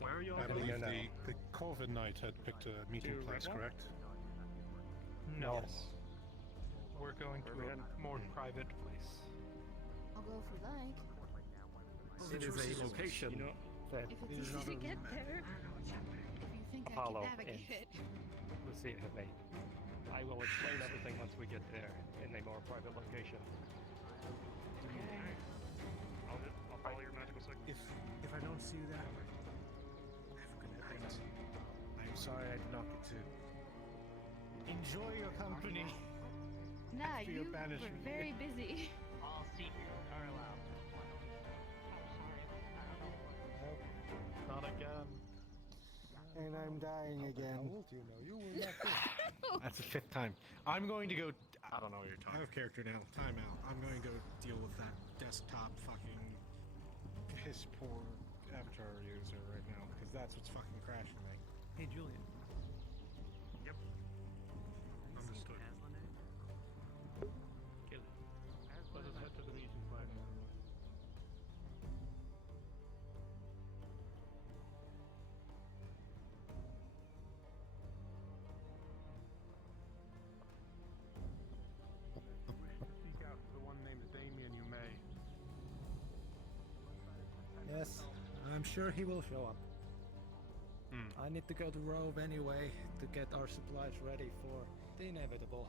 Where are you all I going? believe the Corvid Knight had picked a meeting place, correct? No. Yes. We're going to a more private place. I'll go if you like. It is a location. You know, If it's easy to get there. If you think Apollo I can navigate it. Lucia, me. I will explain everything once we get there in a more private location. I'll follow your magical signal. If I don't see you there, have a good night. I'm sorry I did not get to enjoy your company. Nah, After you your were banishment. very busy. All seekers are allowed. Not again. And I'm dying again. How old do you know? You were not there. That's the 5th time. I'm going to go. I don't know what you're talking Out of character now. Time out. I'm going to go deal with that desktop fucking piss poor avatar user right now because that's what's fucking crashing me. Hey, Julian. Yep. Understood. Kill it. Let us head to the meeting place. Seek out the one named Damien, you may. Yes, I'm sure he will show up. Hmm. I need to go to Rove anyway to get our supplies ready for the inevitable.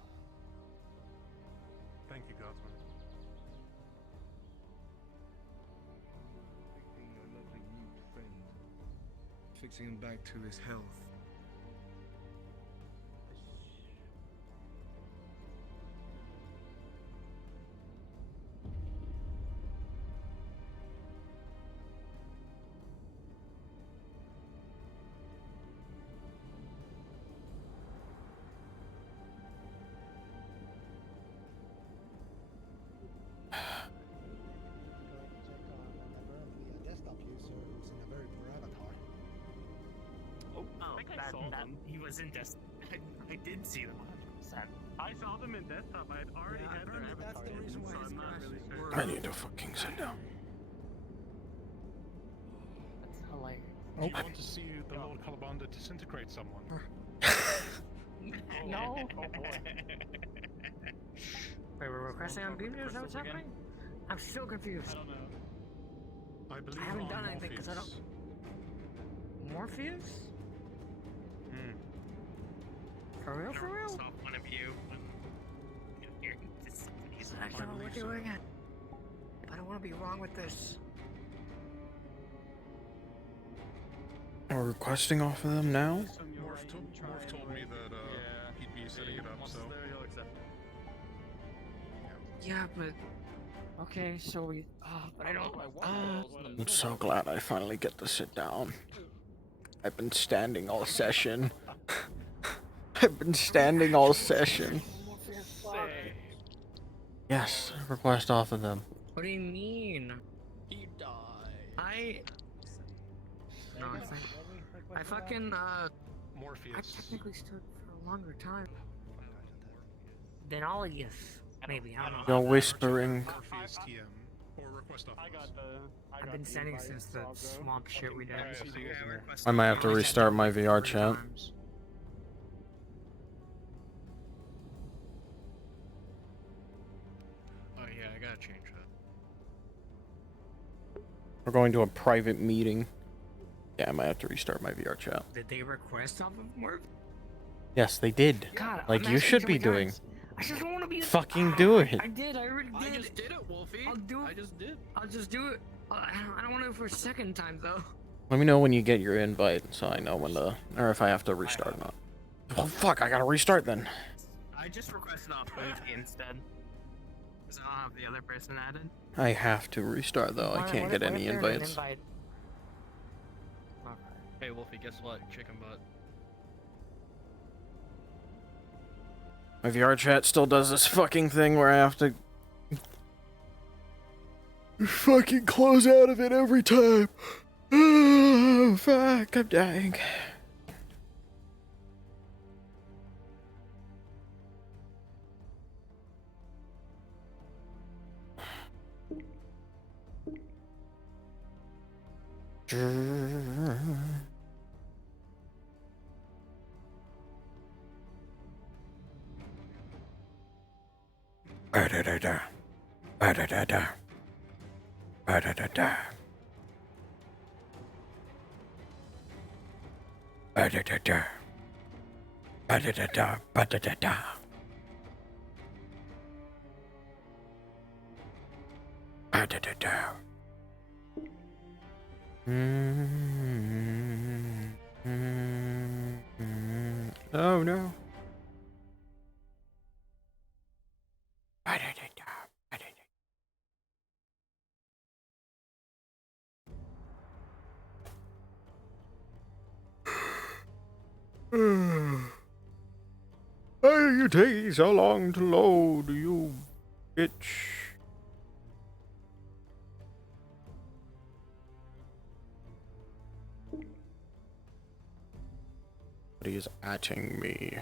Thank you, Godsman. Fixing your lovely new friend. Fixing him back to his health. Desktop user who's in a very poor avatar. Oh, I saw them. he was in desk. I did see them 100%. I saw them in desktop. I had already had their apparently that's avatar. the reason why so it's I'm not really crashing. sure. I need to fucking sit down. That's hilarious. Do you want to see the Lord Calabanda disintegrate someone? No. Oh boy. Wait, we're requesting on beam news? Is that what's Crystals again? happening? I'm still confused. I don't know. I believe I haven't on done anything 'cause I Morpheus. Morpheus? For real, for real? Stop one of you. I don't know what we're doing it. I don't want to be wrong with this. We're requesting off of them now? Morph told me that he'd be setting it up, so. Yeah, but... Okay, so we... but I don't... I'm so glad I finally get to sit down. I've been standing all session. I've been standing all session. Yes, request off of them. What do you mean? He died. No, it's like... I fucking, I Morpheus. technically stood for a longer time than all of you. Maybe, I don't know. You're whispering. Morpheus TM. Or request off of us. I've been standing since the swamp shit we did. Alright, see you guys in there. I might have to restart my VR chat. Oh yeah, I gotta change that. We're going to a private meeting. Yeah, I might have to restart my VR chat. Did they request off of more? Yes, they did. God, Like I'm you asking should too be many doing. times. I just don't want to be. Fucking do it. I did. I already did. I just did it, Wolfie. I'll do it. I just did. I'll just do it. I don't want to do it for a second time though. Let me know when you get your invite so I know when to, or if I have to restart or not. Well, fuck, I gotta restart then. I just requested off Wolfie instead. Because I don't have the other person added. I have to restart though. I can't get any invites. Hey Wolfie, guess what? Chicken butt. My VR chat still does this fucking thing where I have to fucking close out of it every time. Oh, fuck, I'm dying. Ba-da-da-da. Ba-da-da-da. Ba-da-da-da. Ba-da-da-da. Ba-da-da-da. Ba-da-da-da. Ba-da-da-da. Oh no. Ba-da-da-da. Ba-da-da. Why are you taking so long to load, you bitch? But he is atting me.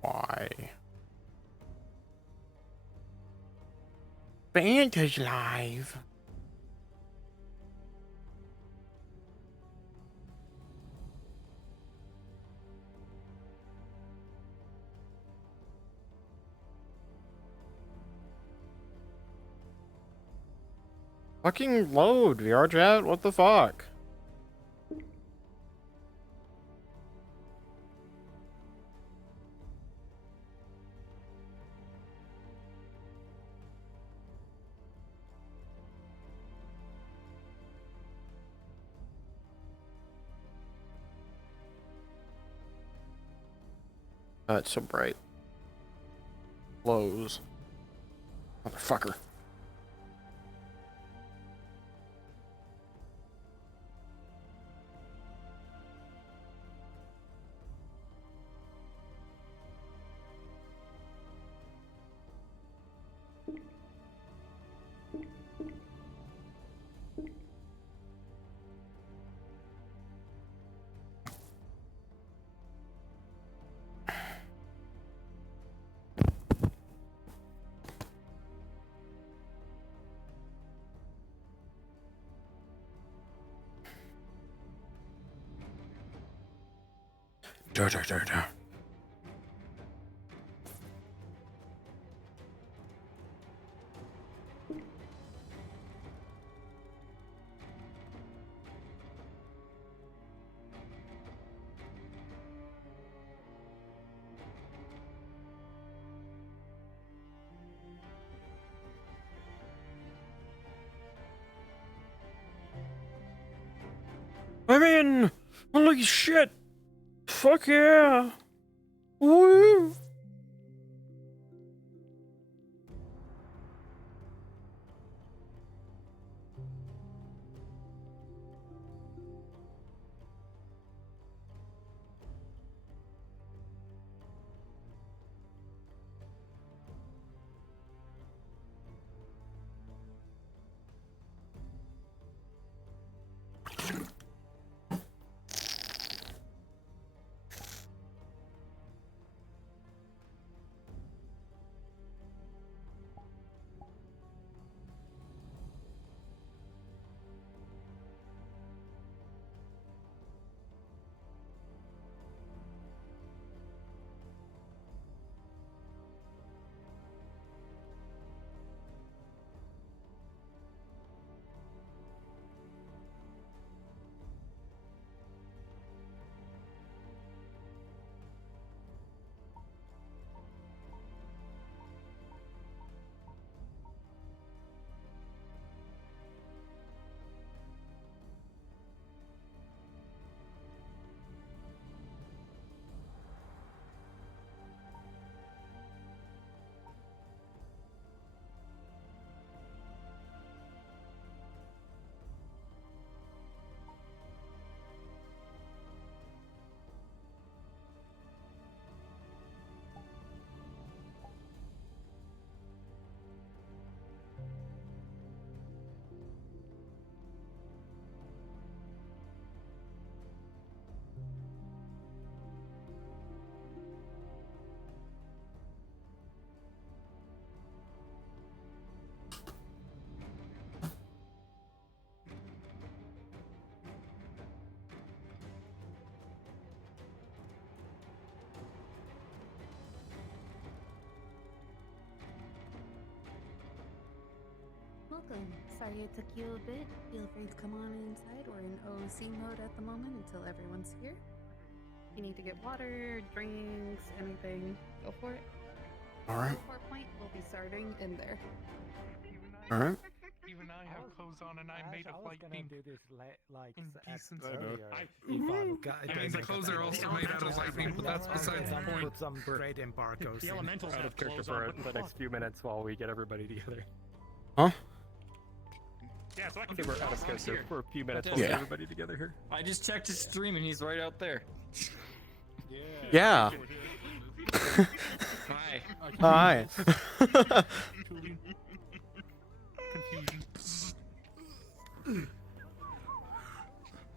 Why? Vantage Live. Fucking load, VRChat, what the fuck? Oh, it's so bright. Close. Motherfucker. Da, da, da, da. I'm in! Holy shit! Fuck yeah! Woo! welcome. Sorry it took you a bit. Feel free to come on inside. We're in OC mode at the moment until everyone's here. If you need to get water, drinks, anything, go for it. Alright. 4 point will be starting in there. Alright. Even I have clothes on and I'm made of light pink. do this like Indecent. The clothes are also made out of lightning, but that's besides the point. Put some great embargoes. The elementals out of character for the next few minutes while we get everybody together. Huh? Yeah, so I can say we're out of character for a few minutes while we get everybody together here. I just checked his stream and he's right out there. Yeah. Hi. Hi. Confusion.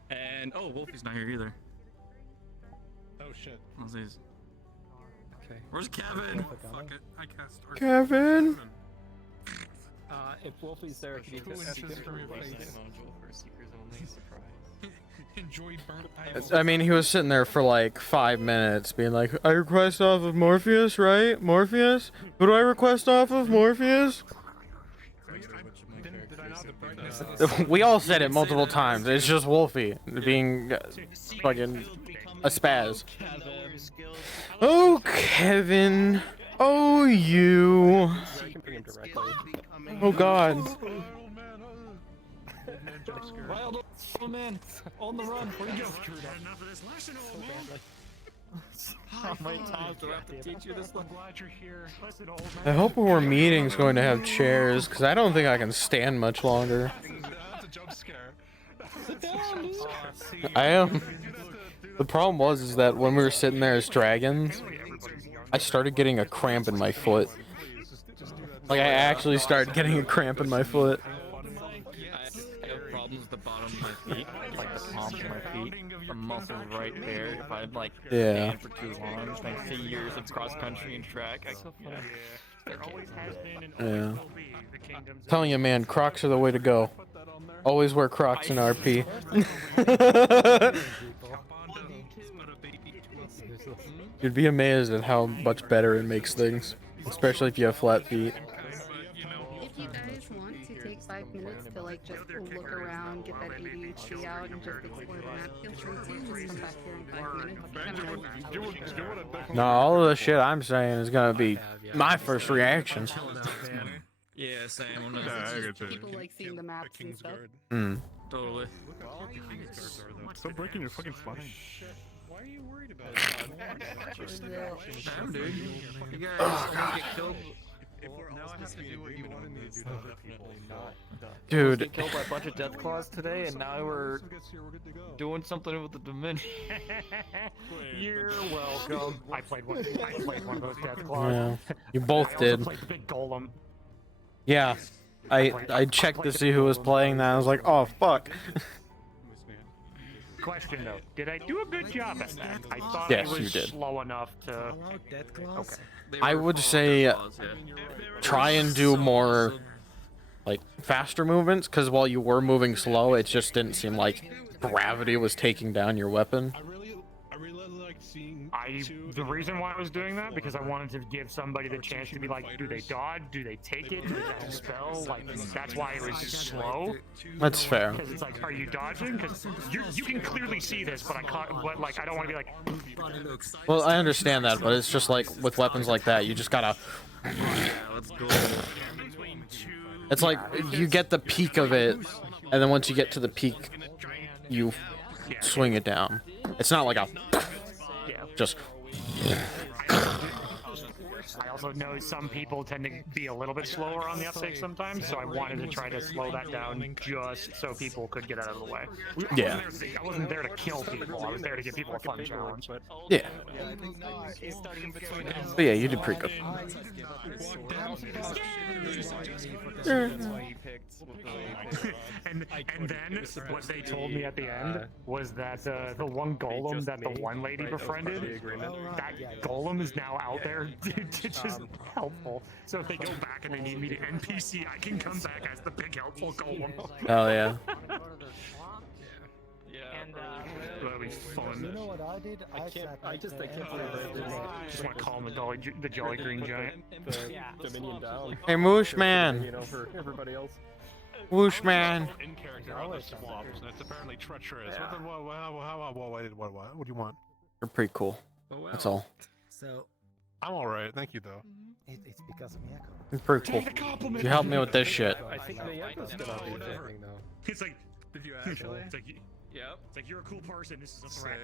And oh, Wolfie's not here either. Oh shit. What's these? Okay. Where's Kevin? Fuck it. I cast Arc. Kevin. If Wolfie's there, can you Two just inches from your face. Enjoy burnt eyeballs. I mean, he was sitting there for like 5 minutes being like, I request off of Morpheus, right? Morpheus? Who do I request off of? Morpheus? We all said it multiple times. It's just Wolfie being fucking a spaz. Oh, Kevin. Oh, you. Oh, God. Wild old man, on the run. Where'd you go? Enough of this lesson, old man. How many times do I have to teach you this one? I'm glad you're here. Listen, old I hope our meeting's going to have chairs, because I don't think I can stand much longer. That's a jump scare. I am. The problem is that when we were sitting there as dragons, I started getting a cramp in my foot. Like, I actually started getting a cramp in my foot. I have problems with the bottom of my feet, like the palms of my feet. The muscles right there. If I'm like stand for too long, thanks to years of cross country and track. There always has been and Yeah. always will be the kingdoms. Telling you, man, Crocs are the way to go. Always wear Crocs in RP. You'd be amazed at how much better it makes things, especially if you have flat feet. If you guys want to take 5 minutes to like just look around, get that ADHD out, and just explore the map, feel free to just come back here in 5 minutes. No, all of the shit I'm saying is gonna be my first reaction. Yeah, same. People like seeing the maps and stuff. Totally. Stop breaking your fucking spine. Why are you worried about it? Damn, dude. You guys almost get killed. Now I have to do what you wanted me to do to other people. Dude. Get killed by a bunch of death claws today, and now we're doing something with the Dominion. You're welcome. I played one of those death claws. Yeah, you both did. I also played the big golem. Yeah, I checked to see who was playing that. I was like, oh fuck. Question though, did I do a good job at that? I thought Yes, I was you did. slow enough to. Okay. I would say try and do more like faster movements, because while you were moving slow, it just didn't seem like gravity was taking down your weapon. I really like seeing. The reason why I was doing that because I wanted to give somebody the chance to be like, do they dodge? Do they take it? Do they cast a spell? Like that's why it was slow. That's fair. Because it's like, are you dodging? Because you can clearly see this, but I don't want to be like. Well, I understand that, but it's just like with weapons like that, you just gotta. Let's go. It's like you get the peak of it, and then once you get to the peak, you swing it down. It's not like a just. I also know some people tend to be a little bit slower on the uptake sometimes, so I wanted to try to slow that down just so people could get out of the way. Yeah. I wasn't there to kill people. I was there to give people a fun challenge. Yeah. But yeah, you did pretty good. And then what they told me at the end was that the one golem that the one lady befriended, that golem is now out there to just helpful. So if they go back and they need me to NPC, I can come back as the big helpful golem. Hell yeah. That'll be fun. You know what I did? I can't believe I just want to call him the Jolly Green Giant. Hey, Moosh man. Over everybody else. Whoosh, man. In character on the swamps, and it's apparently treacherous. Yeah. What do you want? You're pretty cool. That's all. So I'm alright, thank you though. it's because of Miyako. You're pretty cool. You helped me with this shit. I think Miyako's gonna be thing though. It's like, did you actually? It's like, Yep. it's like you're a cool person. This is a threat.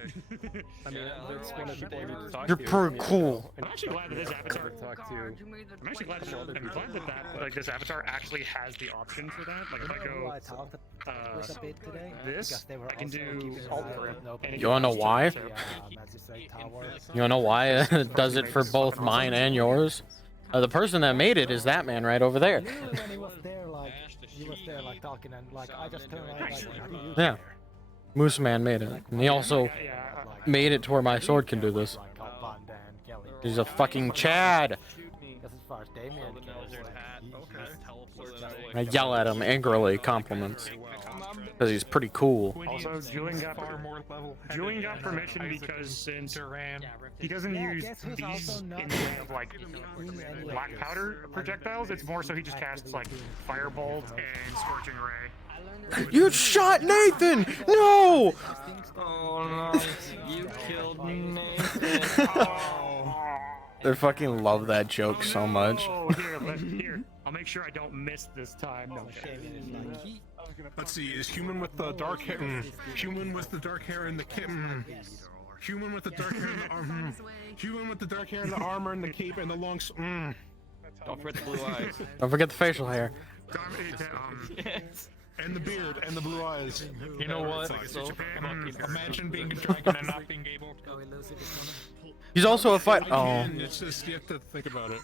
I mean, there's one of the people I need to talk You're to. pretty cool. I'm actually glad that this avatar. Talk to. I'm actually glad that like this avatar actually has the option for that. Like if I go this, I can do alt. You wanna know why? You wanna know why it does it for both mine and yours? The person that made it is that man right over there. Yeah. Moose Man made it. And he also made it to where my sword can do this. He's a fucking Chad. I yell at him angrily, compliments. Because he's pretty cool. Also, Julian got permission because since he doesn't use these in the way of like black powder projectiles, it's more so he just casts like Firebolt and Scorching Ray. You shot Nathan! No! Oh no, you killed Nathan. They fucking love that joke so much. Oh, here. I'll make sure I don't miss this time. No. Let's see, is human with the dark hair, human with the dark hair and the human with the dark hair and the armor, human with the dark hair and the armor and the cape and the long Don't forget the blue eyes. Don't forget the facial hair. And the beard and the blue eyes. You know what? So, imagine being a dragon and not being able to. He's also a fight. Oh. It's just, you have to think about it.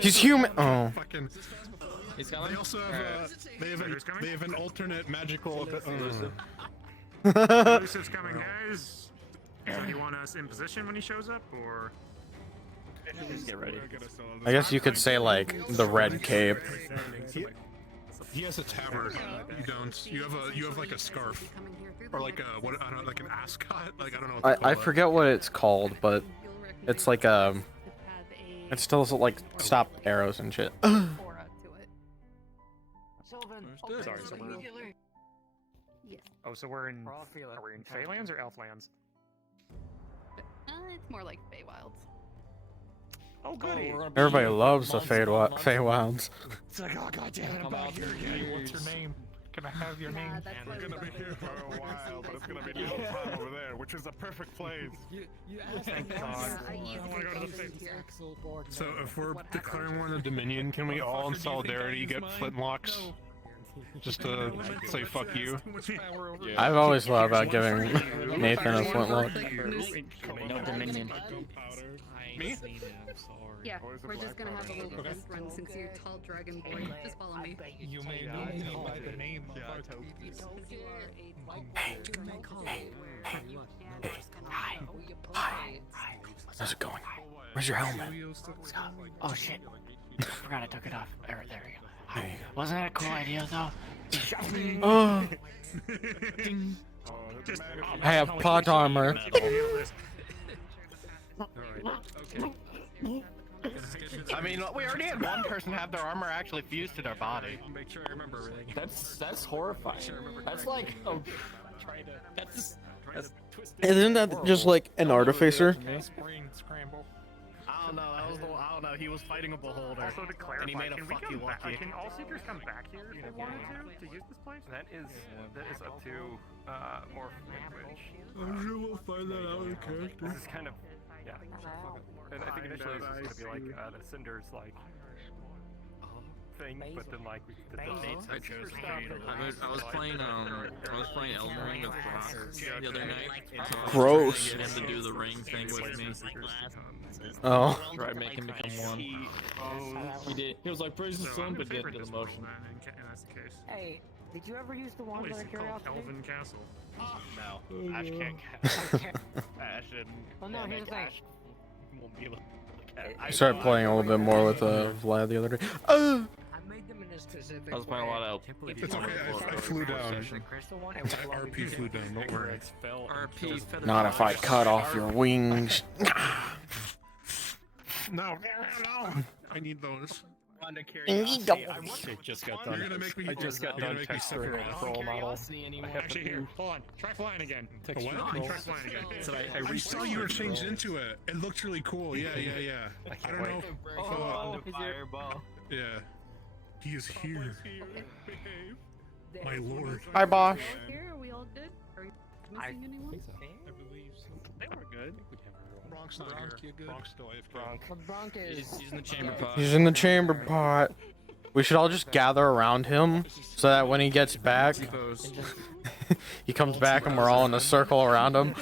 He's human. Oh. Fucking. They also have they have an alternate magical. Elusive's coming, guys. So do you want us in position when he shows up, or? Just get ready. I guess you could say like the red cape. He has a tabard. You don't. You have like a scarf, or like a what? I don't know, like an ascot. Like I don't know. What I forget what it's called, but it's like it still like stop arrows and shit. Sorry, so we're... Oh, so are we in Feylands or Elflands? It's more like Feywilds. Oh, goody. Everybody loves the Feywilds. It's like, oh god damn it, I'm back here again. What's your name? Can I have your name? We're gonna be here for a while, but it's gonna be the whole time over there, which is a perfect place. Thank God. So if we're declaring war on the Dominion, can we all in solidarity get flintlocks? Just to say fuck you. I've always thought about giving Nathan a flintlock. No Dominion. Me? Yeah, we're just gonna have a little test run since you're tall dragon boy. Just follow me. You may know me by the name of our Hi. How's it going? Where's your helmet? Oh shit. I forgot I took it off. There we go. Wasn't that a cool idea though? Oh. I have plot armor. I mean, we already had one person have their armor actually fused to their body. Make sure I remember everything. That's horrifying. That's like Isn't that just like an artificer? Spring scramble. I don't know. I don't know. He was fighting a beholder, Also to clarify, and he made a can we fuck come you back? lucky. Can all seekers come back here if they wanted to use this place? That is up to more which. I'm sure we'll find that out in character. This is kind of and I think initially this was gonna be like the Cinders like thing, but then like the dates I chose I was playing Elden Ring with Brock the other night. Gross. Get him to do the ring thing with me. Oh. Try to make him become one. He did. He was like, praise the sun, but didn't do the motion. Hey, did you ever use the wand out of curiosity? Elven Castle. No, Ash can't cast. Ash and Well, no, here's the thing. won't be able to I started playing a little bit more with Vlad the other day. I made them in a specific I was playing a lot of. It's okay. I flew down. RP flew down. Don't worry. RP. Not if I cut off your wings. No. I need those. Wanda carry It just got done. You're gonna make me. I just got done texturing a troll model. I have Actually, to here, hold on. Try flying again. text What? Try trolls. flying again. So I saw you were changed into it. It looked really cool. Yeah. I don't know. Oh, fireball. Yeah. He is here. My lord. Hi, Bosch. Here, are we all good? Are you missing anyone? I believe so. They were good. Bronk's not Bronk, here. you good? Bronk's still AFK. Bronk is. He's in the chamber pot. He's in the chamber pot. We should all just gather around him so that when he gets back, he comes back and we're all in a circle around him. I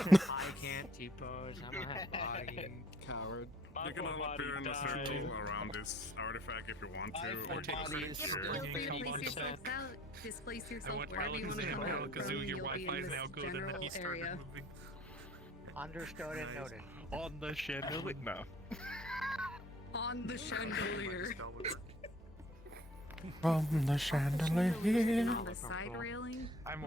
can't T-pose. I'm a half body. Coward. You can all appear in a circle around this artifact if you want to, or take a Place yourself out. Displace yourself wherever you want to go. Kazoo, your You'll be Wi-Fi in is this now good, and then general he started area. moving. Understood and noted. On the chandelier. No. On the chandelier. From the chandelier. On the side railing. I'm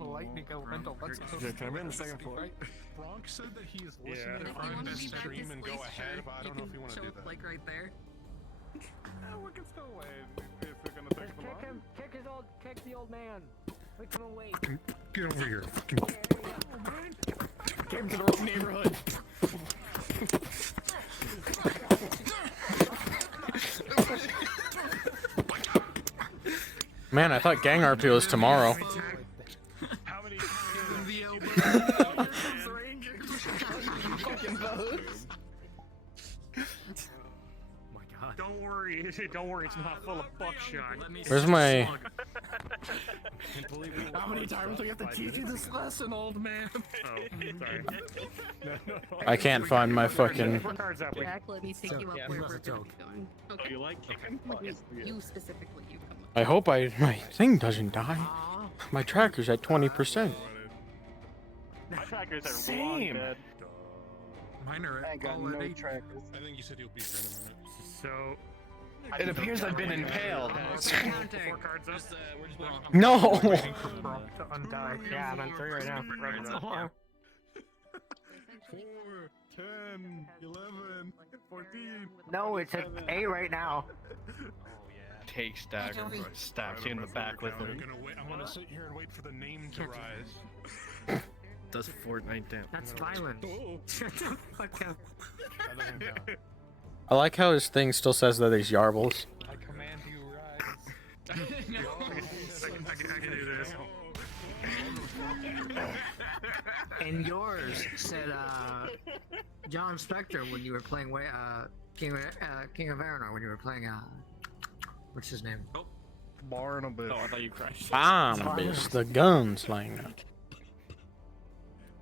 a lightning elemental. Let's go. Can I be on the second floor? Bronk said that he is Yeah. listening And to if you want to this be back stream and go displaced, ahead, sure, but I you don't know if you can want to show do up that. like right there. We can still wait if we're gonna take them on. Kick the old man. Make him awake. Get over here. Fucking. Came to the wrong neighborhood. Man, I thought gang RP was tomorrow. How many? Don't worry. Don't worry. It's not full of buckshot. Where's my... How many times do we have to teach you this lesson, old man? Oh, sorry. I can't find my fucking... Cards up. Jack, let me take you up where we're going to be going. Okay. You like chicken? You specifically, you come up. I hope my thing doesn't die. My tracker's at 20%. My trackers are Same. long dead. Mine are I got all no at 8. trackers. I think you said you'll be here in a minute. So. It appears I've been impaled. 4 cards up. We're just waiting. No! For Bronk to undie. Yeah, I'm on 3 right now. Right now. 4, 10, 11, 14. No, it's at 8 right now. Takes dagger, stabs you in the back with I'm it. gonna wait. I'm gonna sit here and wait for the name to rise. Does Fortnite damage. That's violent. Shut the fuck up. That doesn't count. I like how his thing still says that he's Yarbles. I command you rise. I can do this. And yours said, John Spector when you were playing King of Aranor when you were playing, what's his name? Barnabas. Oh, I thought you crashed. Barnabas, the gunslinger.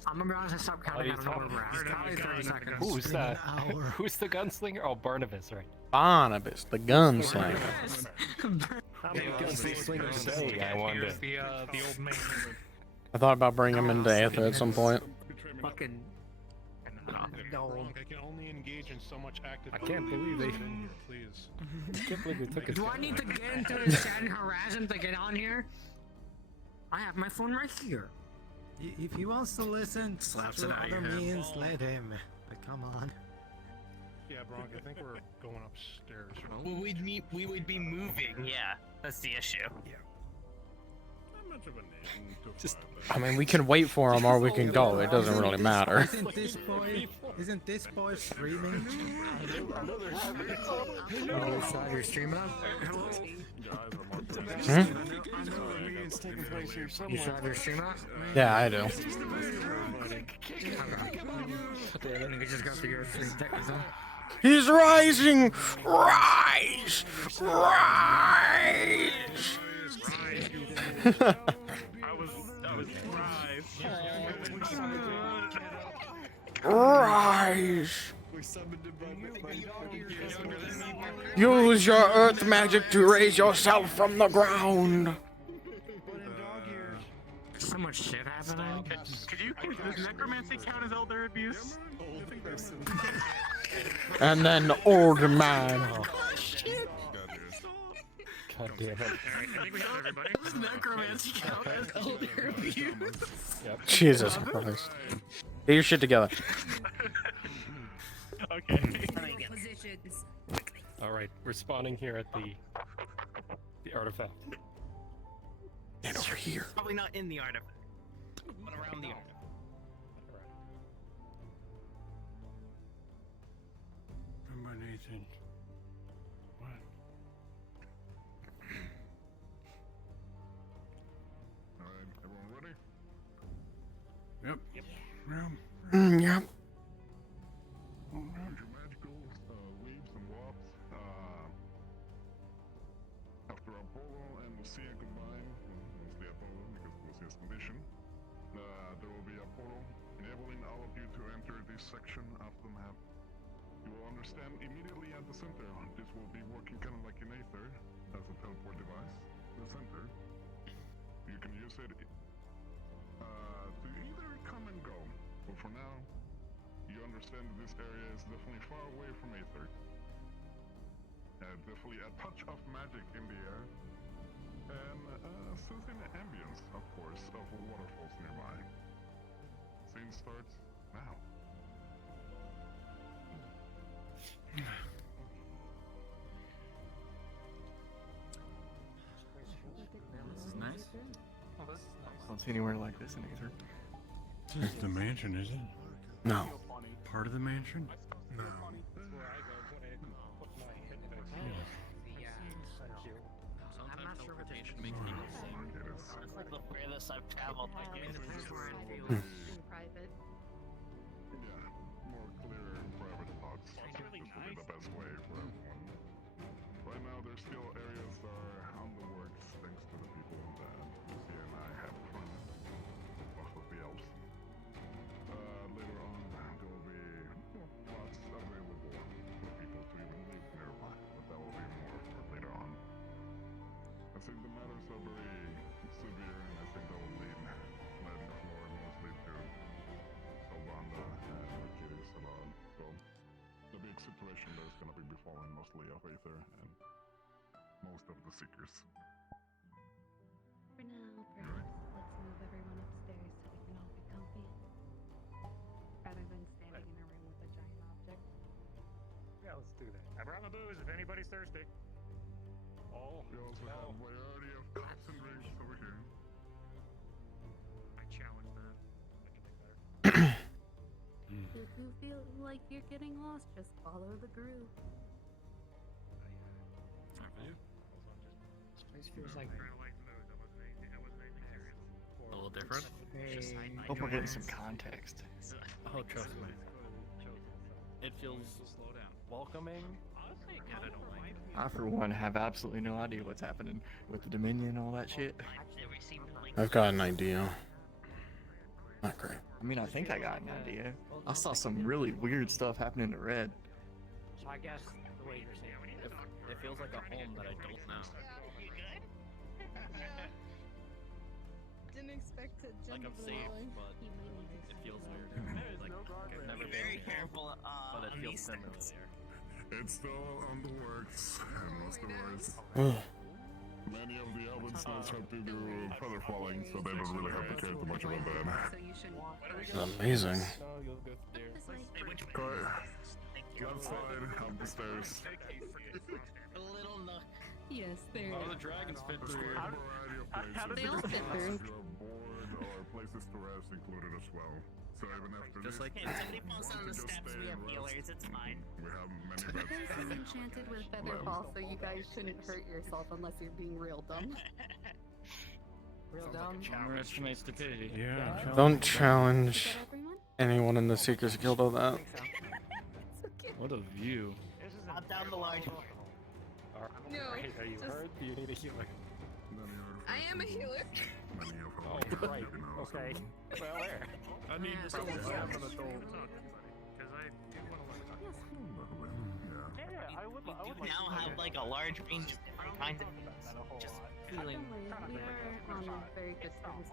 I'm gonna be honest, I stopped counting. I don't know where we're at. It's probably 30 seconds. Who's that? Who's the gunslinger? Oh, Barnabas, right. Barnabas, the gunslinger. How many gunslingers say? I wonder. The old man. I thought about bringing him into Aether at some point. Fucking. No. Bronk, I can only engage in so much active. I can't believe they- Please. I can't believe we took it. Do I need to get into his chat and harass him to get on here? I have my phone right here. If he wants to listen Slaps through it out of your other head. means, let him. But come on. Yeah, Bronk, I think we're going upstairs. We would be moving. Yeah, that's the issue. Not much of a name to Just- I mean, we can wait for him or we can go. It doesn't really matter. Isn't this boy streaming? Oh, so you're streaming up? Hmm? You still have your stream up? Yeah, I do. You just go through your 3 seconds, huh? He's rising! Rise! Rise! Rise! Use your earth magic to raise yourself from the ground. So much shit happening. Does necromancy count as elder abuse? And then old man. God damn it. I think we have everybody. Does necromancy count as elder abuse? Jesus Christ. Get your shit together. Okay. Positions. All right, we're spawning here at the artifact. And over here. Probably not in the artifact, but around the artifact. Remember Nathan. What? Alright, everyone ready? Yep. Yep. Yep. Around your magical leaves and wasps. After Apollo and Lucia combine, mostly Apollo because Lucia's condition, there will be Apollo enabling all of you to enter this section of the map. You will understand immediately at the center. This will be working kind of like in Aether as a teleport device. The center. You can use it to either come and go, but for now, you understand that this area is definitely far away from Aether. Definitely a touch of magic in the air. And sensing the ambience, of course, of waterfalls nearby. Scene starts now. This is nice. I don't see anywhere like this in Aether. This is the mansion, is it? No. Part of the mansion? No. I'm not sure what teleportation makes people sing. It's like the furthest I've traveled. Like in the place where I feel In private. Yeah, more clear private thoughts. It's really This will be nice. the best way for everyone. Right now, there's still areas that are on the works thanks to the people that Lucia and I have fronted off of the elves. Later on, there will be plots available for people to even live nearby, but that will be more for later on. I think the matters are very severe, and I think that will lead floor mostly to Salvanda and Mercury Salon. So the big situation that is going to be befalling mostly of Aether and most of the Seekers. For now, perhaps let's move everyone upstairs so we can all be comfy. Rather than standing in a room with a giant object. Yeah, let's do that. I brought my booze if anybody's thirsty. Oh. We also have a variety of cups and drinks over here. I challenge that. I can do better. If you feel like you're getting lost, just follow the groove. This place feels like A little different. Hope we're getting some context. Oh, trust me. It feels welcoming. I, for one, have absolutely no idea what's happening with the Dominion and all that shit. I've got an idea. Not great. I mean, I think I got an idea. I saw some really weird stuff happening to Red. So I guess the way you're saying It feels like a home that I don't know. Didn't expect to jump Like I'm safe, but it feels weird. Like I've never been Very here, careful but it on feels these familiar. steps. It's still on the works, and most of us. Many of the elven slaves have to do feather falling, so they don't really have to care too much about that. So you shouldn't push. It's amazing. Go ahead. Left side, up the stairs. A little nook. Yes, there. Oh, the dragons fit through here. A variety of places. They all fit through. If you're bored or places to rest included as well. So even after Just this, like If somebody falls down the just steps, stay we have and healers. rest. It's fine. We have many The beds. place is enchanted with featherfall, so you guys shouldn't hurt yourself unless you're being real dumb. real dumb. Underestimate stupidity. Yeah. Don't challenge Is that everyone? anyone in the Seekers Guild of that. It's okay. What a view. Up down the large. No, Are you just- hurt? Do you need a healer? I am a healer. Many of Oh, our right. Okay. Well, where? I need to someone to have an adult. Because I do want to learn. Yeah. I would We now have like a large range of different kinds of just healing. Definitely, we are on very good terms.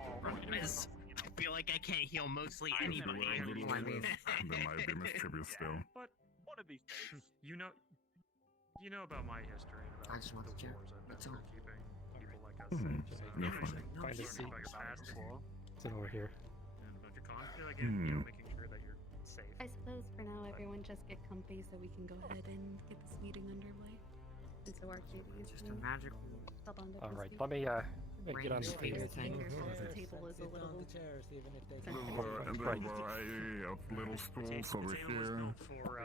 Is I feel like I can't heal mostly There anybody. might be mischievous still. But one of these days, you know about my history. And about I just want to the check. wars I've been That's all. through keeping people like us Hmm. safe. So No usually fun. find a shit. seat about your past and It's over here. don't you feel like making sure that you're safe. I suppose for now everyone just get comfy so we can go ahead and get this meeting underway. And so Arcadius Just a magical. All right, let me get on the Finger thing. The table is a Sit little. on the chairs, even if they There's can't. a variety of little stools over here. For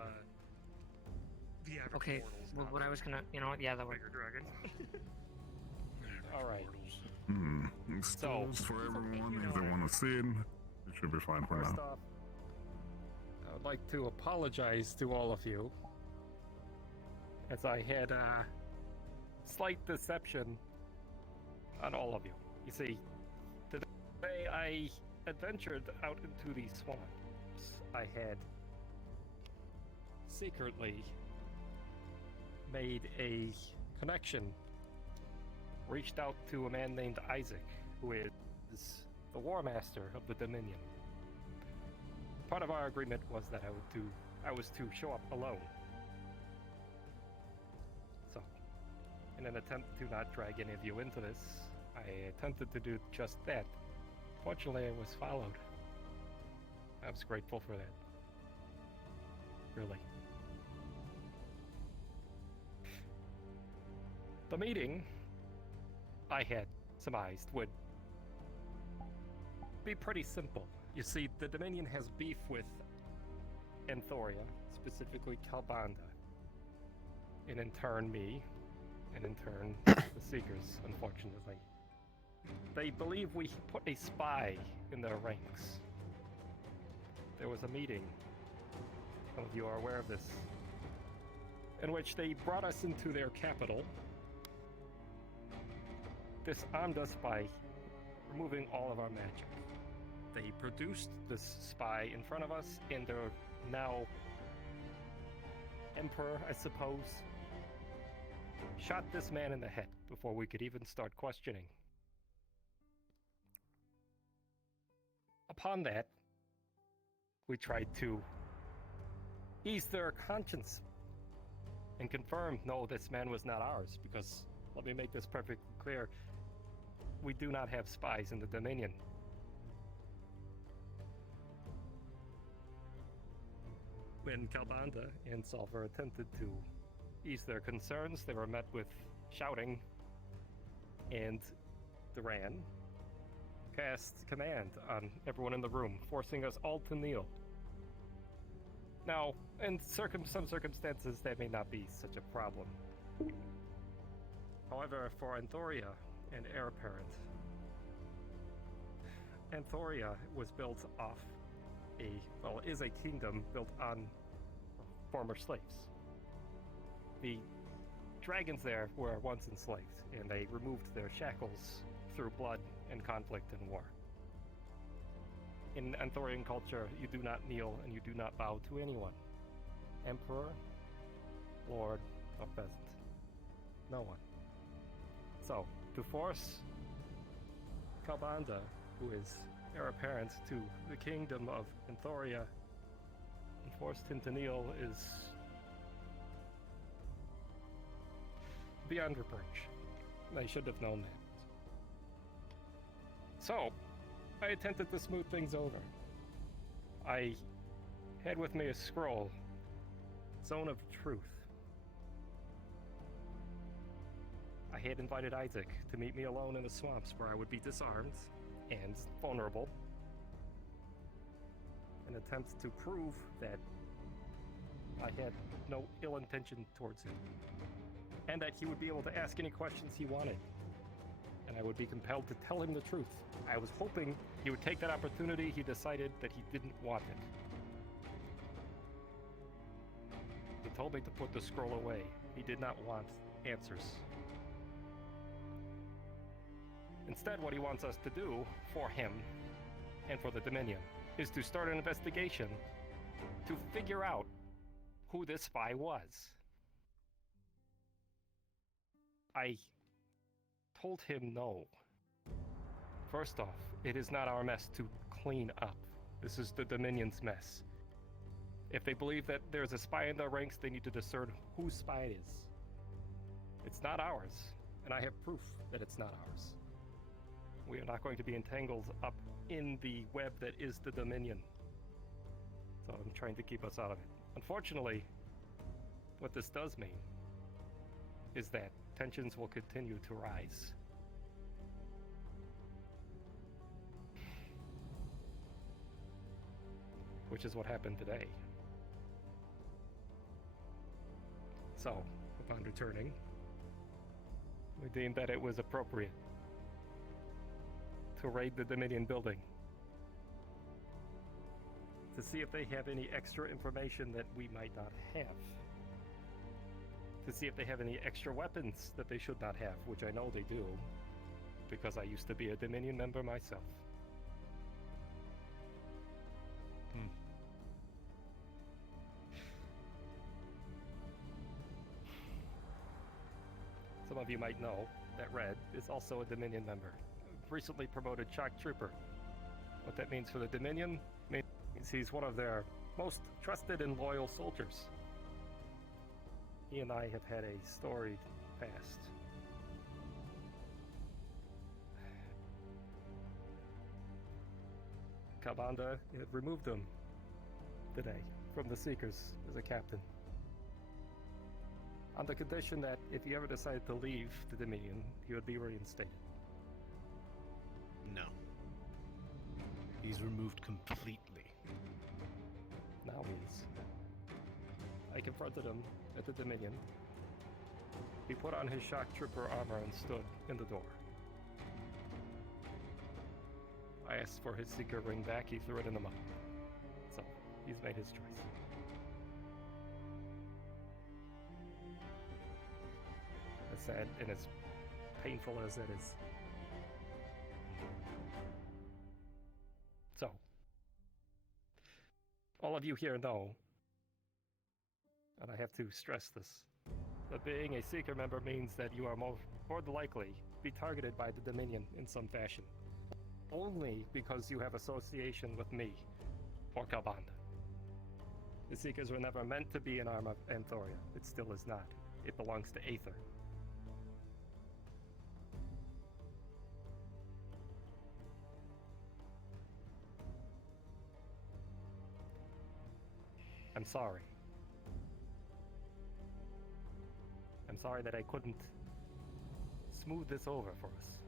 the average Okay, mortals, well, not what I was gonna, you know what? Yeah, that would. bigger dragon. All right. Stools for everyone if they want to sit. It should be fine for First now. off, I would like to apologize to all of you, as I had a slight deception on all of you. You see, today I adventured out into the swamps. I had secretly made a connection, reached out to a man named Isaac, who is the War Master of the Dominion. Part of our agreement was that I was to show up alone. So, in an attempt to not drag any of you into this, I attempted to do just that. Fortunately, I was followed. I was grateful for that. Really. The meeting I had surmised would be pretty simple. You see, the Dominion has beef with Anthoria, specifically Kalbanda, and in turn me, and in turn the Seekers, unfortunately. They believe we put a spy in their ranks. There was a meeting, some of you are aware of this, in which they brought us into their capital, disarmed us by removing all of our magic. They produced this spy in front of us, and their now emperor, I suppose, shot this man in the head before we could even start questioning. Upon that, we tried to ease their conscience and confirm, no, this man was not ours, because, let me make this perfectly clear, we do not have spies in the Dominion. When Kalbanda and Sulfur attempted to ease their concerns, they were met with shouting, and Duran cast command on everyone in the room, forcing us all to kneel. Now, in some circumstances, that may not be such a problem. However, for Anthoria and Heir Apparent, Anthoria was built off is a kingdom built on former slaves. The dragons there were once enslaved, and they removed their shackles through blood and conflict and war. In Anthorian culture, you do not kneel and you do not bow to anyone. Emperor, Lord, or peasant. No one. So, to force Kalbanda, who is heir apparent to the kingdom of Anthoria, and force him to kneel is beyond reproach. I should have known that. So, I attempted to smooth things over. I had with me a scroll, Zone of Truth. I had invited Isaac to meet me alone in the swamps where I would be disarmed and vulnerable, in an attempt to prove that I had no ill intention towards him, and that he would be able to ask any questions he wanted, and I would be compelled to tell him the truth. I was hoping he would take that opportunity. He decided that he didn't want it. He told me to put the scroll away. He did not want answers. Instead, what he wants us to do for him and for the Dominion is to start an investigation to figure out who this spy was. I told him no. First off, it is not our mess to clean up. This is the Dominion's mess. If they believe that there's a spy in their ranks, they need to discern whose spy it is. It's not ours, and I have proof that it's not ours. We are not going to be entangled up in the web that is the Dominion. So I'm trying to keep us out of it. Unfortunately, what this does mean is that tensions will continue to rise. Which is what happened today. So, upon returning, we deemed that it was appropriate to raid the Dominion building to see if they have any extra information that we might not have. To see if they have any extra weapons that they should not have, which I know they do, because I used to be a Dominion member myself. Some of you might know that Red is also a Dominion member. Recently promoted shock trooper. What that means for the Dominion means he's one of their most trusted and loyal soldiers. He and I have had a storied past. Kabanda removed him today from the Seekers as a captain. On the condition that if he ever decided to leave the Dominion, he would be reinstated. No. He's removed completely. Now he is. I confronted him at the Dominion. He put on his shock trooper armor and stood in the door. I asked for his Seeker ring back, he threw it in the mud. So, he's made his choice. As sad and as painful as that is. So, all of you here know, and I have to stress this, that being a Seeker member means that you are more than likely be targeted by the Dominion in some fashion. Only because you have association with me, or Kalbanda. The Seekers were never meant to be an arm of Anthoria. It still is not. It belongs to Aether. I'm sorry. I'm sorry that I couldn't smooth this over for us.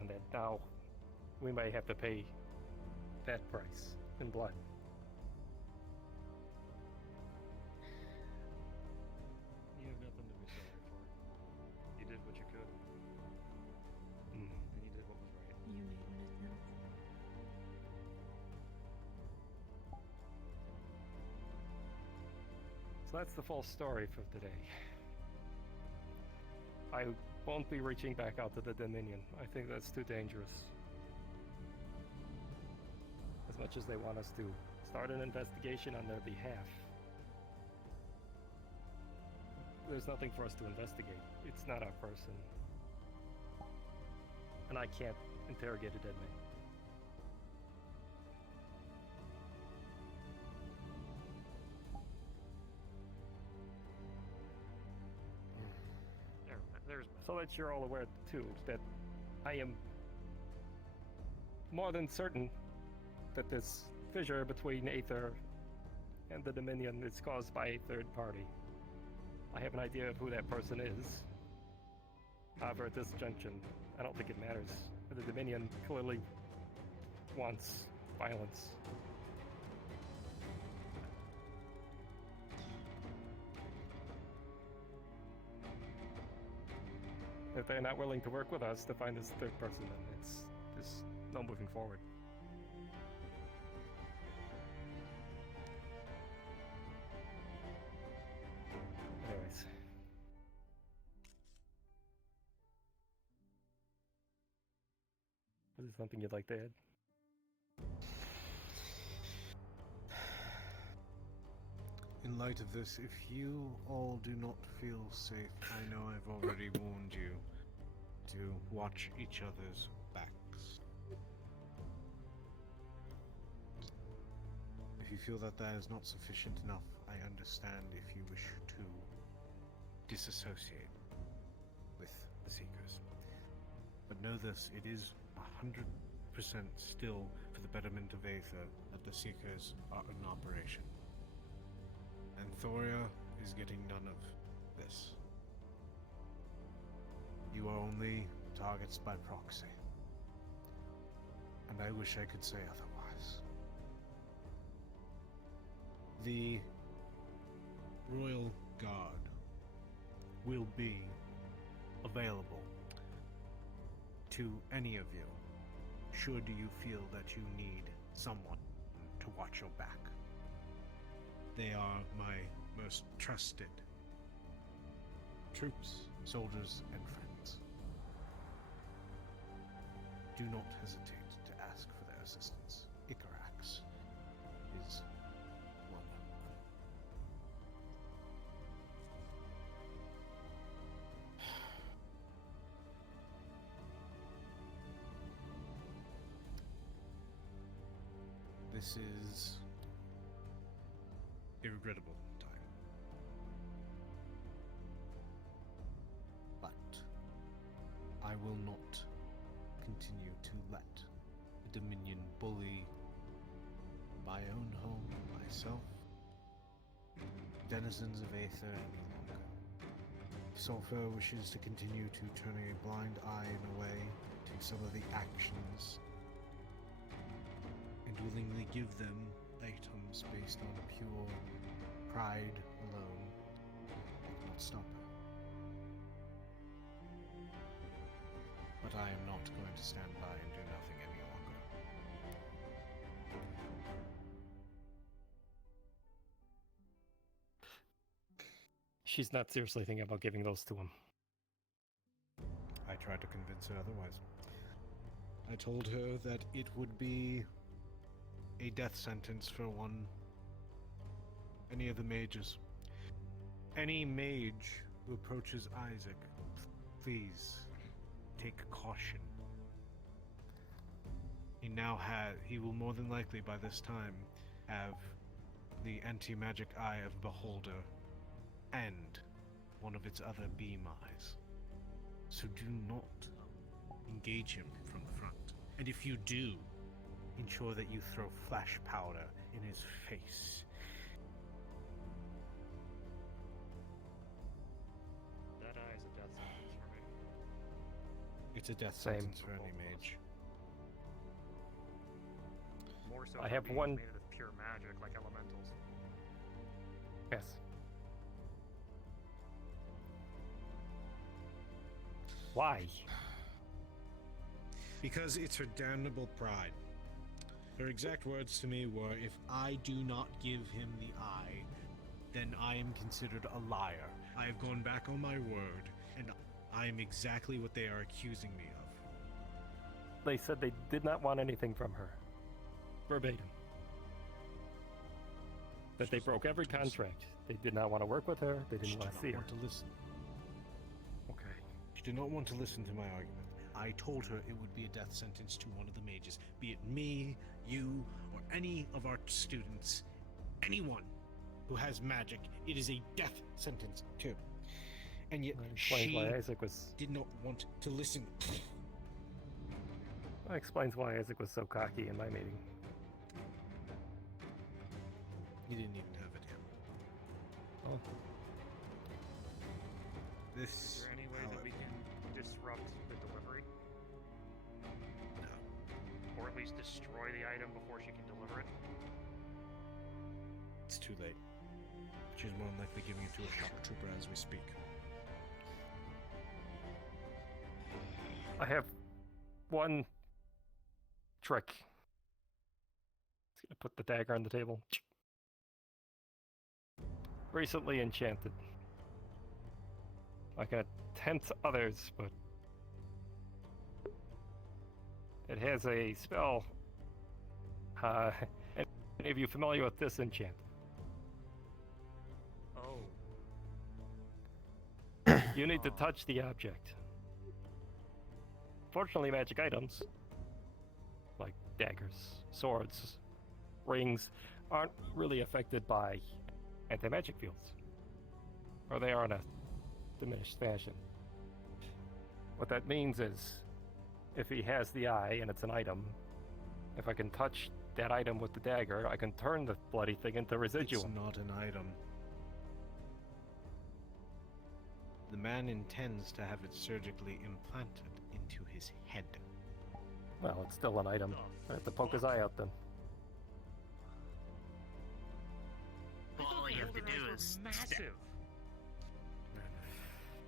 And that now we may have to pay that price in blood. You have nothing to be sorry for. You did what you could. Mm. And you did what was right. You made an attempt. So that's the full story for today. I won't be reaching back out to the Dominion. I think that's too dangerous. As much as they want us to start an investigation on their behalf, there's nothing for us to investigate. It's not our person. And I can't interrogate a dead man. So that you're all aware, too, that I am more than certain that this fissure between Aether and the Dominion is caused by a third party. I have an idea of who that person is. However, at this junction, I don't think it matters. The Dominion clearly wants violence. If they're not willing to work with us to find this third person, then there's no moving forward. Anyways. Is there something you'd like to add? In light of this, if you all do not feel safe, I know I've already warned you to watch each other's backs. If you feel that that is not sufficient enough, I understand if you wish to disassociate with the Seekers. But know this, it is still for the betterment of Aether that the Seekers are in operation. And Thoria is getting none of this. You are only targets by proxy. And I wish I could say otherwise. The Royal Guard will be available to any of you should you feel that you need someone to watch your back. They are my most trusted troops, soldiers, and friends. Do not hesitate to ask for their assistance. Icarax is one of them. This is a regrettable time. But I will not continue to let the Dominion bully my own home, myself, denizens of Aether any longer. If Sulfur wishes to continue to turn a blind eye in a way to some of the actions and willingly give them items based on pure pride alone, I cannot stop her. But I am not going to stand by and do nothing any longer. She's not seriously thinking about giving those to him. I tried to convince her otherwise. I told her that it would be a death sentence for any of the mages. Any mage who approaches Isaac, please take caution. He will more than likely by this time have the anti-magic eye of Beholder and one of its other beam eyes. So do not engage him from the front. And if you do, ensure that you throw flash powder in his face. That eye is a death sentence for me. It's a death sentence for any mage. More so I for have being one- made of pure magic, like elementals. Yes. Why? Because it's her damnable pride. Her exact words to me were, if I do not give him the eye, then I am considered a liar. I have gone back on my word, and I am exactly what they are accusing me of. They said they did not want anything from her. Verbatim. That they broke every contract. They did not want to work with her. They didn't want to see her. Want to listen. Okay. She did not want to listen to my argument. I told her it would be a death sentence to one of the mages, be it me, you, or any of our students. Anyone who has magic, it is a death sentence to. And yet she why Isaac was... did not want to listen. That explains why Isaac was so cocky in my meeting. He didn't even have it yet. Oh. This. Is there any way that we can disrupt the delivery? No. Or at least destroy the item before she can deliver it? It's too late. She's more than likely giving it to a shock trooper as we speak. I have one trick. Just gonna put the dagger on the table. Recently enchanted. I can attempt others, but it has a spell. Any of you familiar with this enchant? Oh. You need to touch the object. Fortunately, magic items, like daggers, swords, rings, aren't really affected by anti-magic fields. Or they are in a diminished fashion. What that means is, if he has the eye and it's an item, If I can touch that item with the dagger, I can turn the bloody thing into residuum. It's not an item. The man intends to have it surgically implanted into his head. Well, it's still an item. I have to poke his eye out then. Well, all you have to do is massive.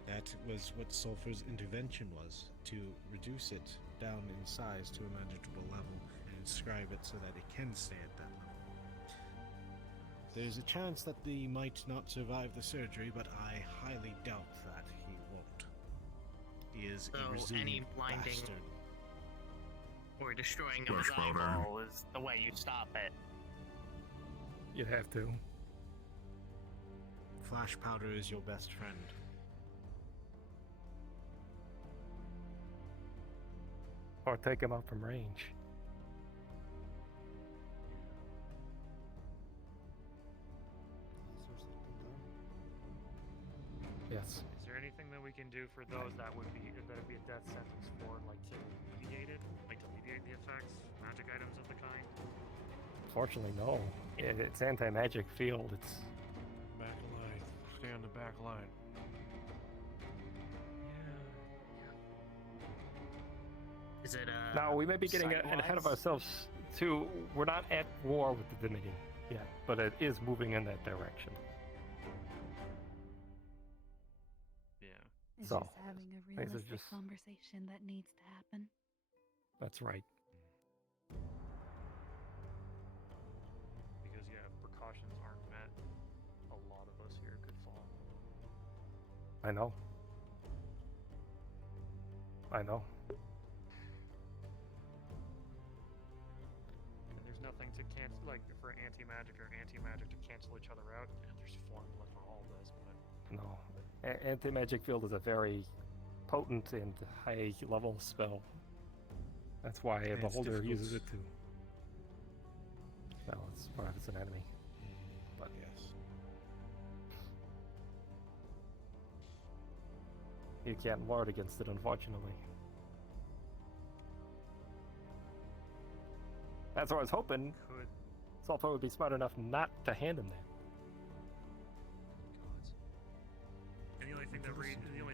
That was what Sulfur's intervention was, to reduce it down in size to a manageable level and inscribe it so that it can stay at that level. There's a chance that he might not survive the surgery, but I highly doubt that he won't. He is a so any resilient blinding bastard. or destroying of his eyeball is the way you stop it. You have to. Flash powder is your best friend. Or take him out from range. Yes. Is there anything that we can do for those that would be a death sentence for, like to alleviate it, like to alleviate the effects, magic items of the kind? Fortunately, no. It's anti-magic field. It's Back line. Stay on the back line. Is it now we may be getting ahead of ourselves too. We're not at war with the Dominion yet, but it is moving in that direction. Yeah. It's So, just having a these are realistic just- conversation that needs to happen. That's right. Because yeah, if precautions aren't met, a lot of us here could fall. I know. I know. And there's nothing to cancel, like for anti-magic or anti-magic to cancel each other out. And there's formula for all this, but No. Anti-magic field is a very potent and high-level spell. That's why a And it's beholder difficult. uses it too. Well, it's more if it's an enemy. But yes. You can't ward against it, unfortunately. That's what I was hoping. could Sulfur would be smart enough not to hand him that. And the only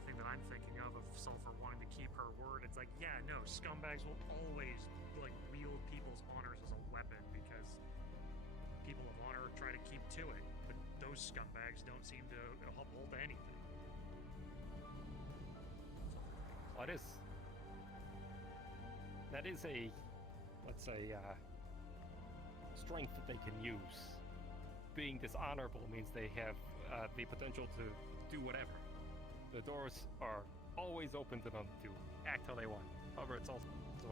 thing that I'm thinking of Sulfur wanting to keep her word, it's like, yeah, no, scumbags will always like wield people's honors as a weapon because people of honor try to keep to it, but those scumbags don't seem to uphold anything. Well, that is a, let's say, strength that they can use. Being dishonorable means they have the potential to do whatever. The doors are always open to them to act how they want. However, it's also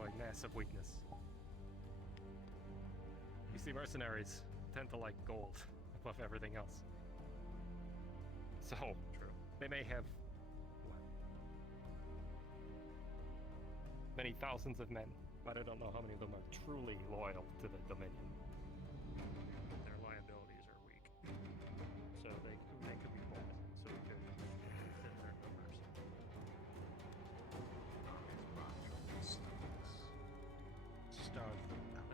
a massive weakness. You see, mercenaries tend to like gold above everything else. So, they may have many thousands of men, but I don't know how many of them are truly loyal to the Dominion. Their liabilities are weak, so they could be bold, so we could fit their numbers. Starve them out.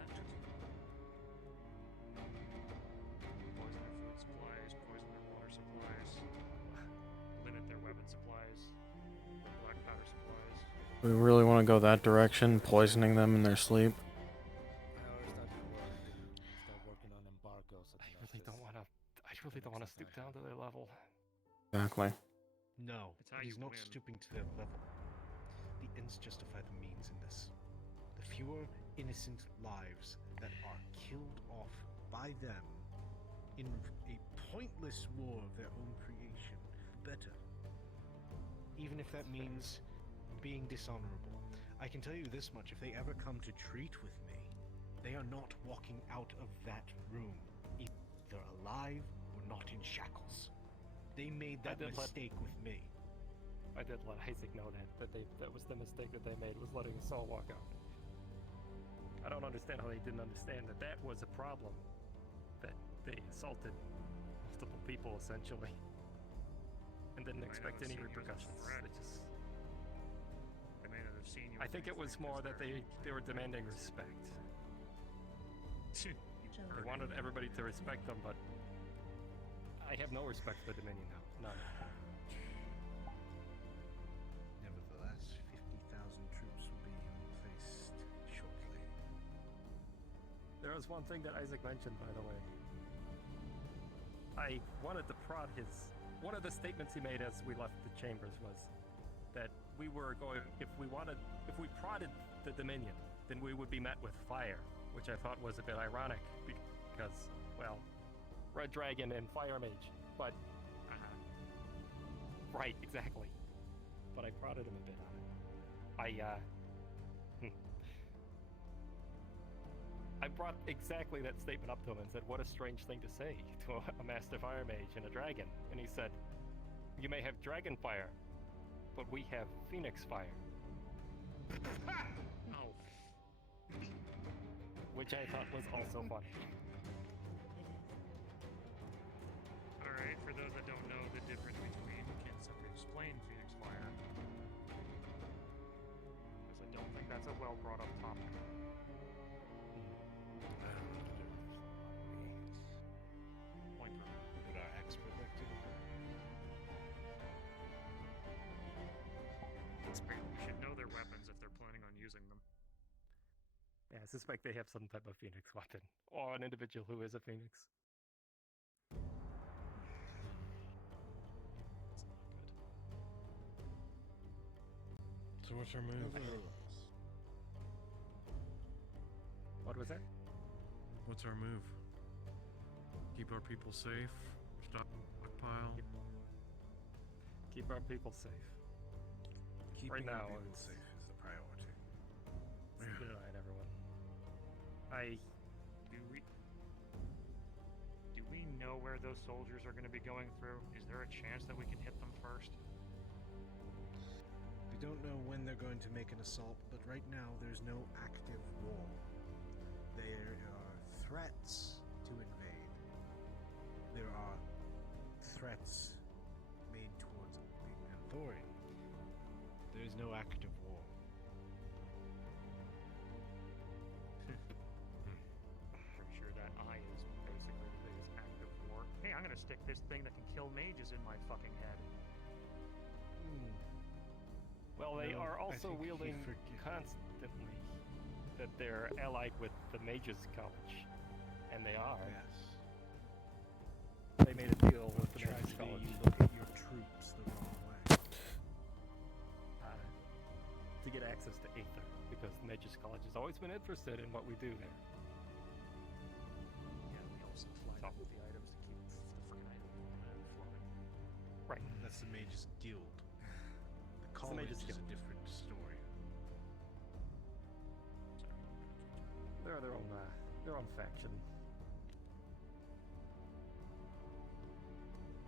Poison their food supplies, poison their water supplies, limit their weapon supplies, black powder supplies. We really want to go that direction, poisoning them in their sleep. I really don't want to stoop down to their level. Exactly. No, It's how he's you not win. stooping to their level. The ends justify the means in this. The fewer innocent lives that are killed off by them in a pointless war of their own creation, the better. Even if that means being dishonorable. I can tell you this much, if they ever come to treat with me, they are not walking out of that room either alive or not in shackles. They made that mistake with me. I did let Isaac know that was the mistake that they made, was letting Saul walk out. I don't understand how they didn't understand that was a problem. That they assaulted multiple people essentially, and didn't expect any repercussions. They just. They may not have seen you. I think it was more that they were demanding respect. They wanted everybody to respect them, but I have no respect for the Dominion now. None. Nevertheless, 50,000 troops will be placed shortly. There was one thing that Isaac mentioned, by the way. I wanted to prod his... One of the statements he made as we left the chambers was that we were going... If we prodded the Dominion, then we would be met with fire, which I thought was a bit ironic because, well, Red Dragon and Fire Mage, but... Right, exactly. But I prodded him a bit on it. I brought exactly that statement up to him and said, what a strange thing to say to a Master Fire Mage and a Dragon. And he said, you may have Dragon Fire, but we have Phoenix Fire. Oh. Which I thought was also funny. Alright, for those that don't know the difference between, can somebody explain Phoenix Fire? Because I don't think that's a well brought up topic. Would our expert like to? We should know their weapons if they're planning on using them. Yeah, I suspect they have some type of Phoenix weapon. Or an individual who is a Phoenix. So what's our move? What was that? What's our move? Keep our people safe? Stockpile? Keep our people safe. Keeping right now, our people safe is the priority. Good night, everyone. Do we know where those soldiers are going to be going through? Is there a chance that we can hit them first? We don't know when they're going to make an assault, but right now there's no active war. There are threats to invade. There are threats made towards the Anthorian. There is no active war. Pretty sure that eye is basically the biggest active war. Hey, I'm gonna stick this thing that can kill mages in my fucking head. Well, they are also wielding constantly that they're allied with the Mages College. And they are. Yes. They made a deal with the Mages College. You look at your troops the wrong way. To get access to Aether, because the Mages College has always been interested in what we do there. Yeah, we also fly with the items to keep the fucking item flowing. Right. That's the Mages Guild. The It's college the Mages is Guild. a different story. They're their own faction.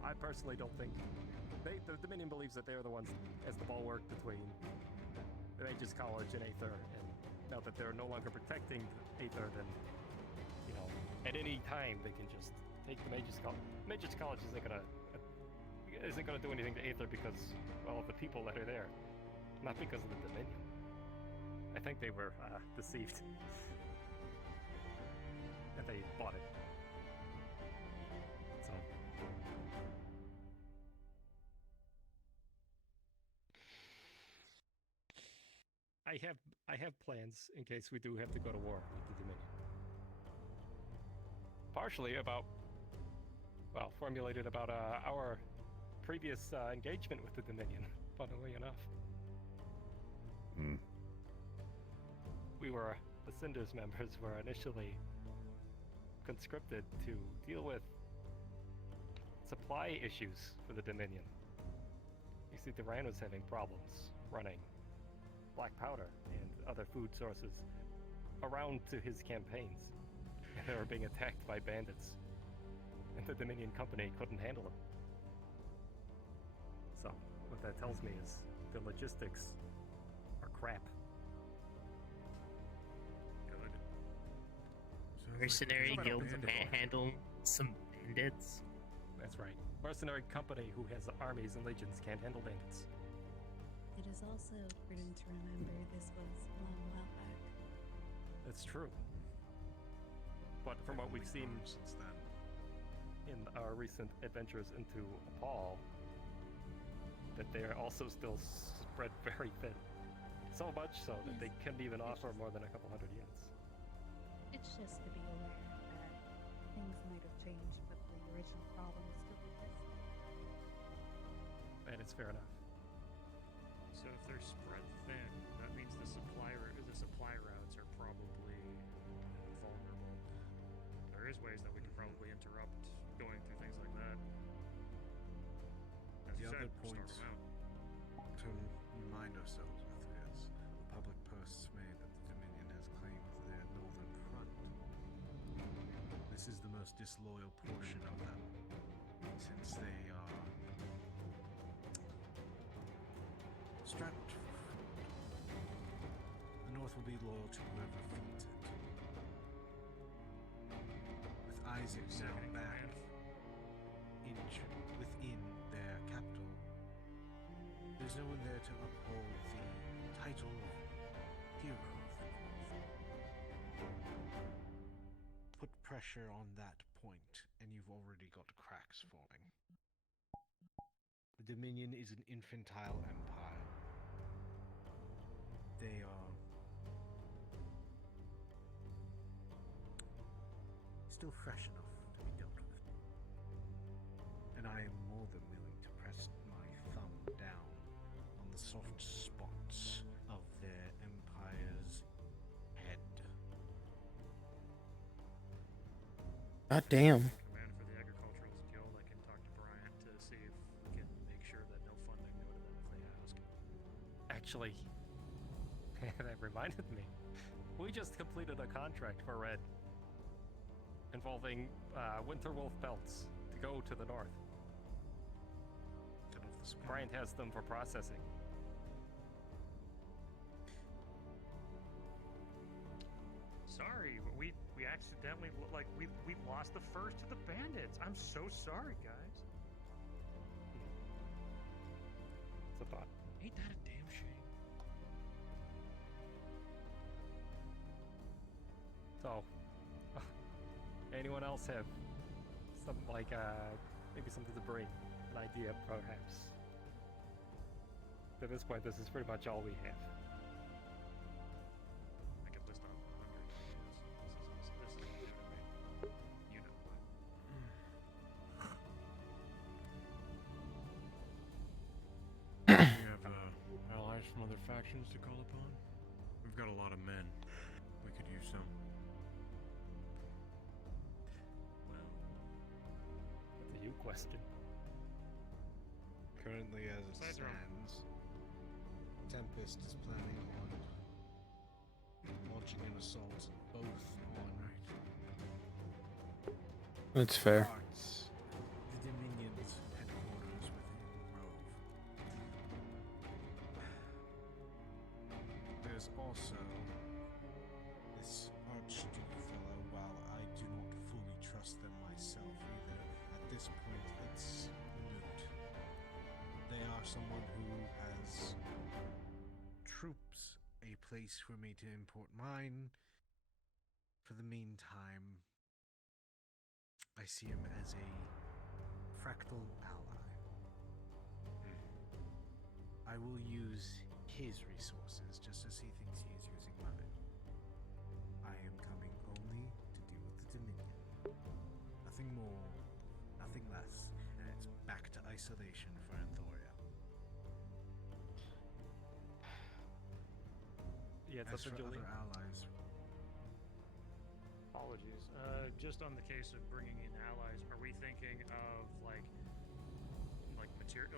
I personally don't think the Dominion believes that they're the ones as the bulwark between the Mages College and Aether, and now that they're no longer protecting Aether, then at any time they can just take the Mages College. Mages College isn't gonna do anything to Aether because, well, of the people that are there, not because of the Dominion. I think they were deceived. And they bought it. So. I have plans in case we do have to go to war with the Dominion. Partially formulated about our previous engagement with the Dominion, funnily enough. The Cinders members were initially conscripted to deal with supply issues for the Dominion. You see, Duran was having problems running black powder and other food sources around to his campaigns. And they were being attacked by bandits. And the Dominion company couldn't handle them. So, what that tells me is the logistics are crap. Mercenary guilds can't handle some bandits. That's right. Mercenary company who has armies and legions can't handle bandits. It is also prudent to remember this was a long while back. That's true. But from what we've seen since then, in our recent adventures into Paul, that they are also still spread very thin. So much so that they couldn't even offer more than a couple hundred units. It's just to be aware that things might have changed, but the original problem is still existing. And it's fair enough. So if they're spread thin, that means the supply routes are probably vulnerable. There is ways that we can probably interrupt going through things like that. As you the said, other point start 'em out. to remind ourselves with is the public posts made that the Dominion has claimed their northern front. This is the most disloyal portion of them, since they are strapped for food. The North will be loyal to whoever feeds it. With Isaac now back within their capital, there's no one there to uphold the title of hero of the North. Put pressure on that point, and you've already got cracks forming. The Dominion is an infantile empire. They are still fresh enough to be dealt with. And I am more than willing to press my thumb down on the soft spots of their empire's head. God damn. Command for the Agriculturals Guild, I can talk to Bryant to see if we can make sure that no funding go to them if they ask. Actually, that reminded me. We just completed a contract for Red involving winter wolf pelts to go to the north. Bryant has them for processing. Sorry, but we accidentally we lost the first to the bandits. I'm so sorry, guys. It's a thought. Ain't that a damn shame? So, anyone else have something like maybe something to bring, an idea perhaps? At this point, this is pretty much all we have. I could list off 100 ideas. This is new to me. You know what? We have allies from other factions to call upon. We've got a lot of men. We could use some. That's a you question. Currently, as it Besides our own- stands, Tempest is planning on launching an assault both on That's fair. parts, the Dominion's headquarters within Rove. There's also this Archduke fellow. While I do not fully trust them myself either, at this point it's moot. They are someone who has troops, a place for me to import mine. For the meantime, I see him as a fractal ally. I will use his resources just as he thinks he is using mine. I am coming only to deal with the Dominion. Nothing more, nothing less, and it's back to isolation for Anthoria. Yeah, it's As up to for Julie. other allies, Apologies. Just on the case of bringing in allies, are we thinking of like material,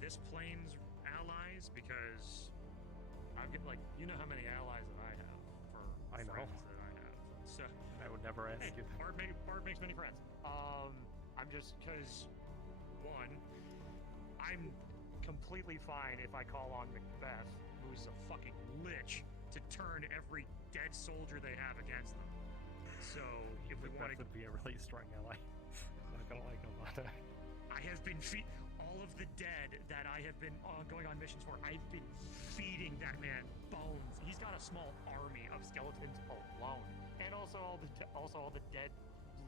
this plane's allies? Because I'll get you know how many allies that I have for I know. friends that I have. So I would never ask hey, you that. Bard makes many friends. I'm just because one, I'm completely fine if I call on Macbeth, who's a fucking lich, to turn every dead soldier they have against them. So if we want That to, would be a really strong ally. Not gonna like Novata. I have been all of the dead that I have been going on missions for. I've been feeding that man bones. He's got a small army of skeletons alone. also all the dead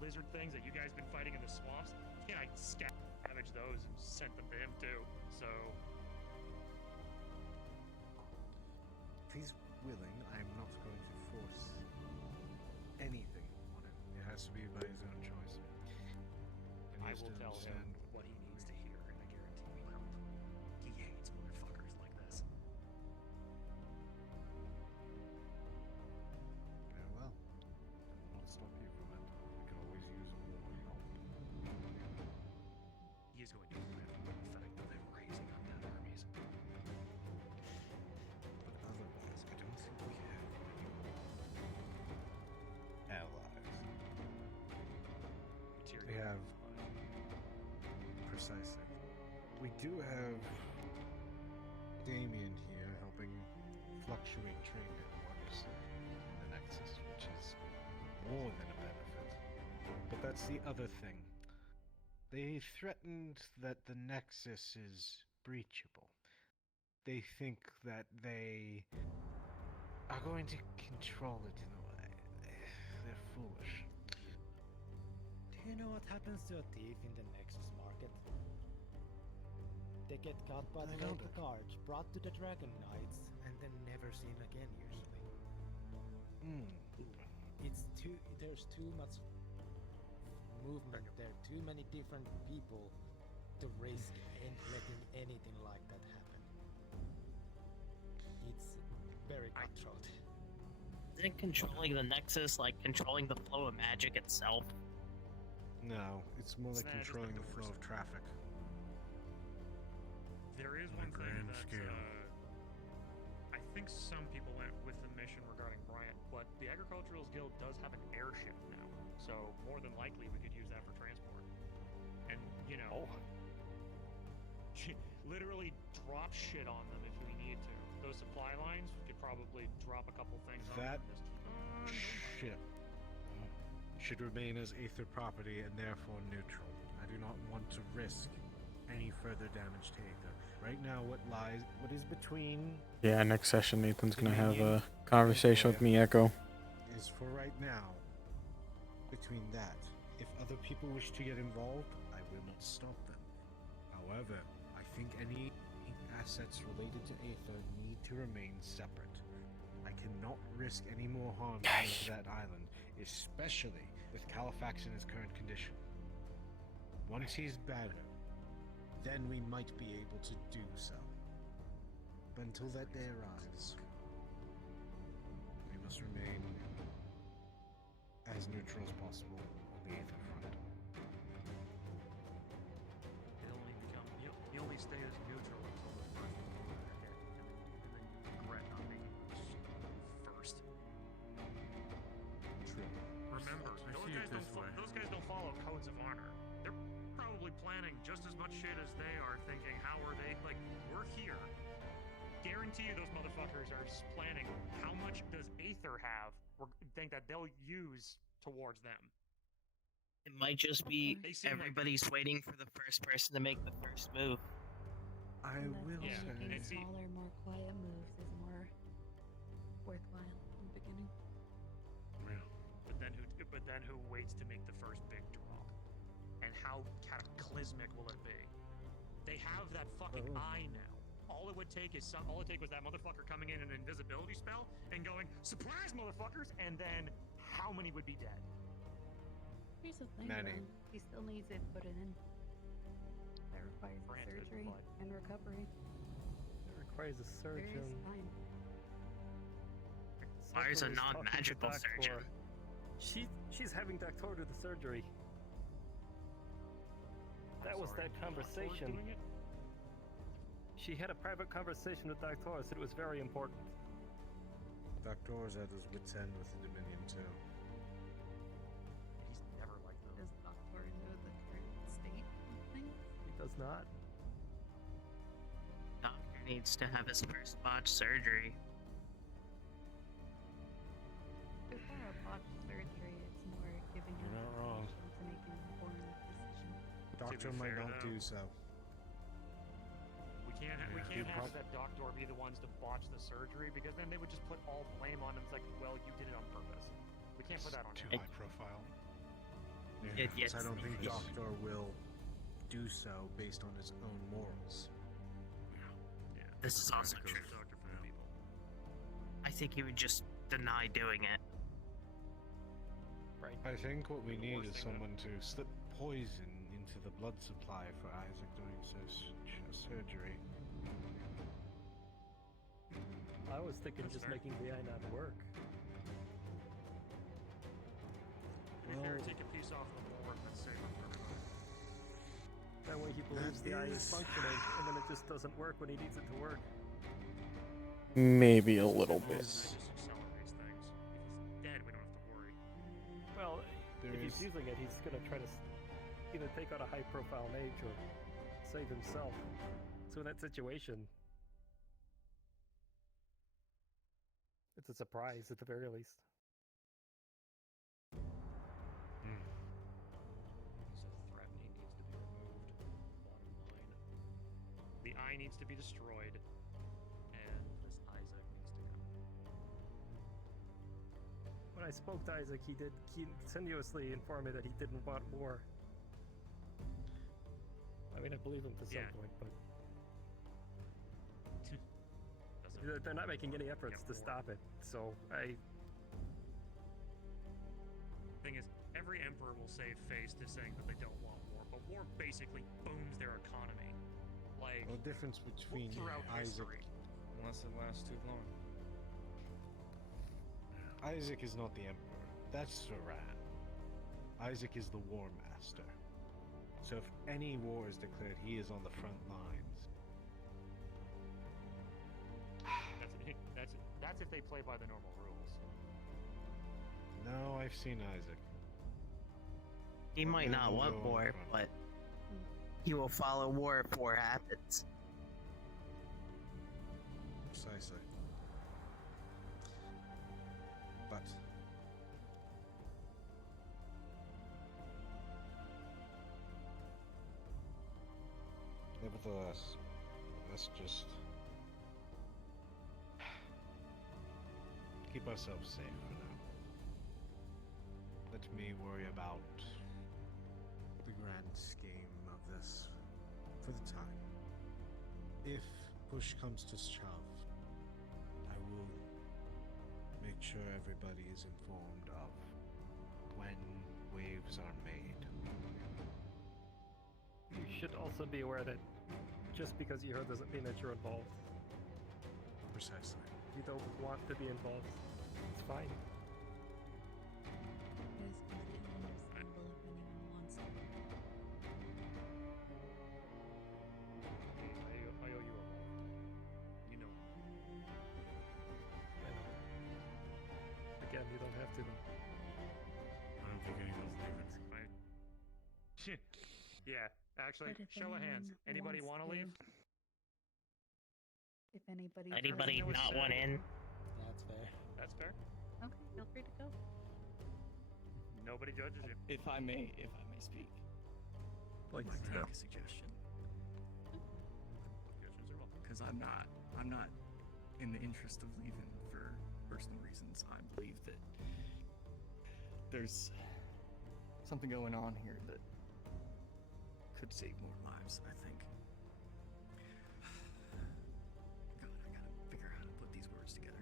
lizard things that you guys been fighting in the swamps. Yeah, I scavenged those and sent them to him too. So If he's willing, I'm not going to force anything on him. It has to be by his own choice. And he I has will to tell him understand what he needs to hear, and I guarantee he will. He hates motherfuckers like this. Very well. I will not stop you from it. I can always use more help. He is going to live with the fact of them raising undead armies. But otherwise, I don't think we have any more allies. We have precisely. We do have Damien here helping fluctuate trade networks in the Nexus, which is more than a benefit. But that's the other thing. They threatened that the Nexus is breachable. They think that they are going to control it in a way. They're foolish. Do you know what happens to a thief in the Nexus market? They get caught by the local guards, brought to the Dragon Knights, and then never seen again usually. There's too much movement there, too many different people to risk letting anything like that happen. It's very cutthroat. Isn't controlling the Nexus like controlling the flow of magic itself? No, it's more like controlling the flow of traffic. There is one thing that I think some people went with the mission regarding Bryant, but the Agricultural Guild does have an airship now, so more than likely we could use that for transport. And you know, literally drop shit on them if we need to. Those supply lines, we could probably drop a couple things on That them. ship should remain as Aether property and therefore neutral. I do not want to risk any further damage to Aether. Right now, what is between... Yeah, next session Nathan's gonna have a conversation with me, Echo. Is for right now, between that. If other people wish to get involved, I will not stop them. However, I think any assets related to Aether need to remain separate. I cannot risk any more harm to that island, especially with Califax in his current condition. Once he's better, then we might be able to do so. But until that day arrives, we must remain as neutral as possible on the Aether front. You only stay as neutral until the first one hit, and then you regret not making it first. True. Remember, those guys don't follow codes of honor. They're probably planning just as much shit as they are, thinking, how are they, like, we're here. Guarantee you those motherfuckers are planning how much does Aether have or think that they'll use towards them. It might just be everybody's waiting for the first person to make the first move. I will Making smaller, more quiet moves is more worthwhile in the beginning. But then who waits to make the first big drop? And how cataclysmic will it be? They have that fucking eye now. All it would take is all it take was that motherfucker coming in an invisibility spell and going, surprise motherfuckers, and then how many would be dead? Here's the thing, though. He still needs it put it in. That requires surgery and recovery. It requires a surgeon. Time. Requires a non-magical surgeon. She's having Doctor do the surgery. That was that conversation. She had a private conversation with Doctor, said it was very important. Doctor's at his wit's end with the Dominion too. He's never like that. Does Doctor know the current state of things? He does not. Doctor needs to have his first botched surgery. Before a botched surgery, it's more giving him You're not wrong. to make an informed decision. Doctor might not do so. We can't have that doctor be the ones to botch the surgery, because then they would just put all blame on him. It's like, well, you did it on purpose. We We can't put that on too him. high profile. Because I don't think it's- Doctor will do so based on his own morals. This is also true. I think he would just deny doing it. Right. I think what we need is someone to slip poison into the blood supply for Isaac during surgery. I was thinking just making the eye not work. To be fair, take a piece off the board and save it for everybody. That way he believes the eye is functioning, and then it just doesn't work when he needs it to work. Maybe a little bit. That just accelerates things. If he's dead, we don't have to worry. Well, if he's using it, he's gonna try to either take out a high-profile mage or save himself. So in that situation, it's a surprise at the very least. He said threatening needs to be removed. Bottom line. The eye needs to be destroyed, and this Isaac needs to go. When I spoke to Isaac, he continuously informed me that he didn't want war. I mean, I believe him to some point, but they're not making any efforts to stop it. So Thing is, every emperor will save face to saying that they don't want war, but war basically booms their economy. Like, The difference between throughout Isaac, history. Unless it lasts too long. Isaac is not the Emperor. That's Saran. Isaac is the War Master. So if any war is declared, he is on the front lines. That's if they play by the normal rules. No, I've seen Isaac. He might not want war, but he will follow war if war happens. precisely. But nevertheless, let's just keep ourselves safe for now. Let me worry about the grand scheme of this for the time. If push comes to shove, I will make sure everybody is informed of when waves are made. you should also be aware that just because you heard doesn't mean that you're involved. Precisely. You don't want to be involved. It's fine. It is completely understandable if anyone wants it. I owe you a lot. You know. I know. Again, you don't have to. I don't think anyone's leaving. Yeah, actually, But if show of hands. anyone Anybody wants want to leave? If anybody Anybody doesn't- not want in? That's fair. That's fair. Okay, feel free to go. Nobody judges you. If I may speak. Please. I'd like to make a suggestion. Suggestions are welcome. Because I'm not in the interest of leaving for personal reasons. I believe that there's something going on here that could save more lives, I think. God, I gotta figure out how to put these words together.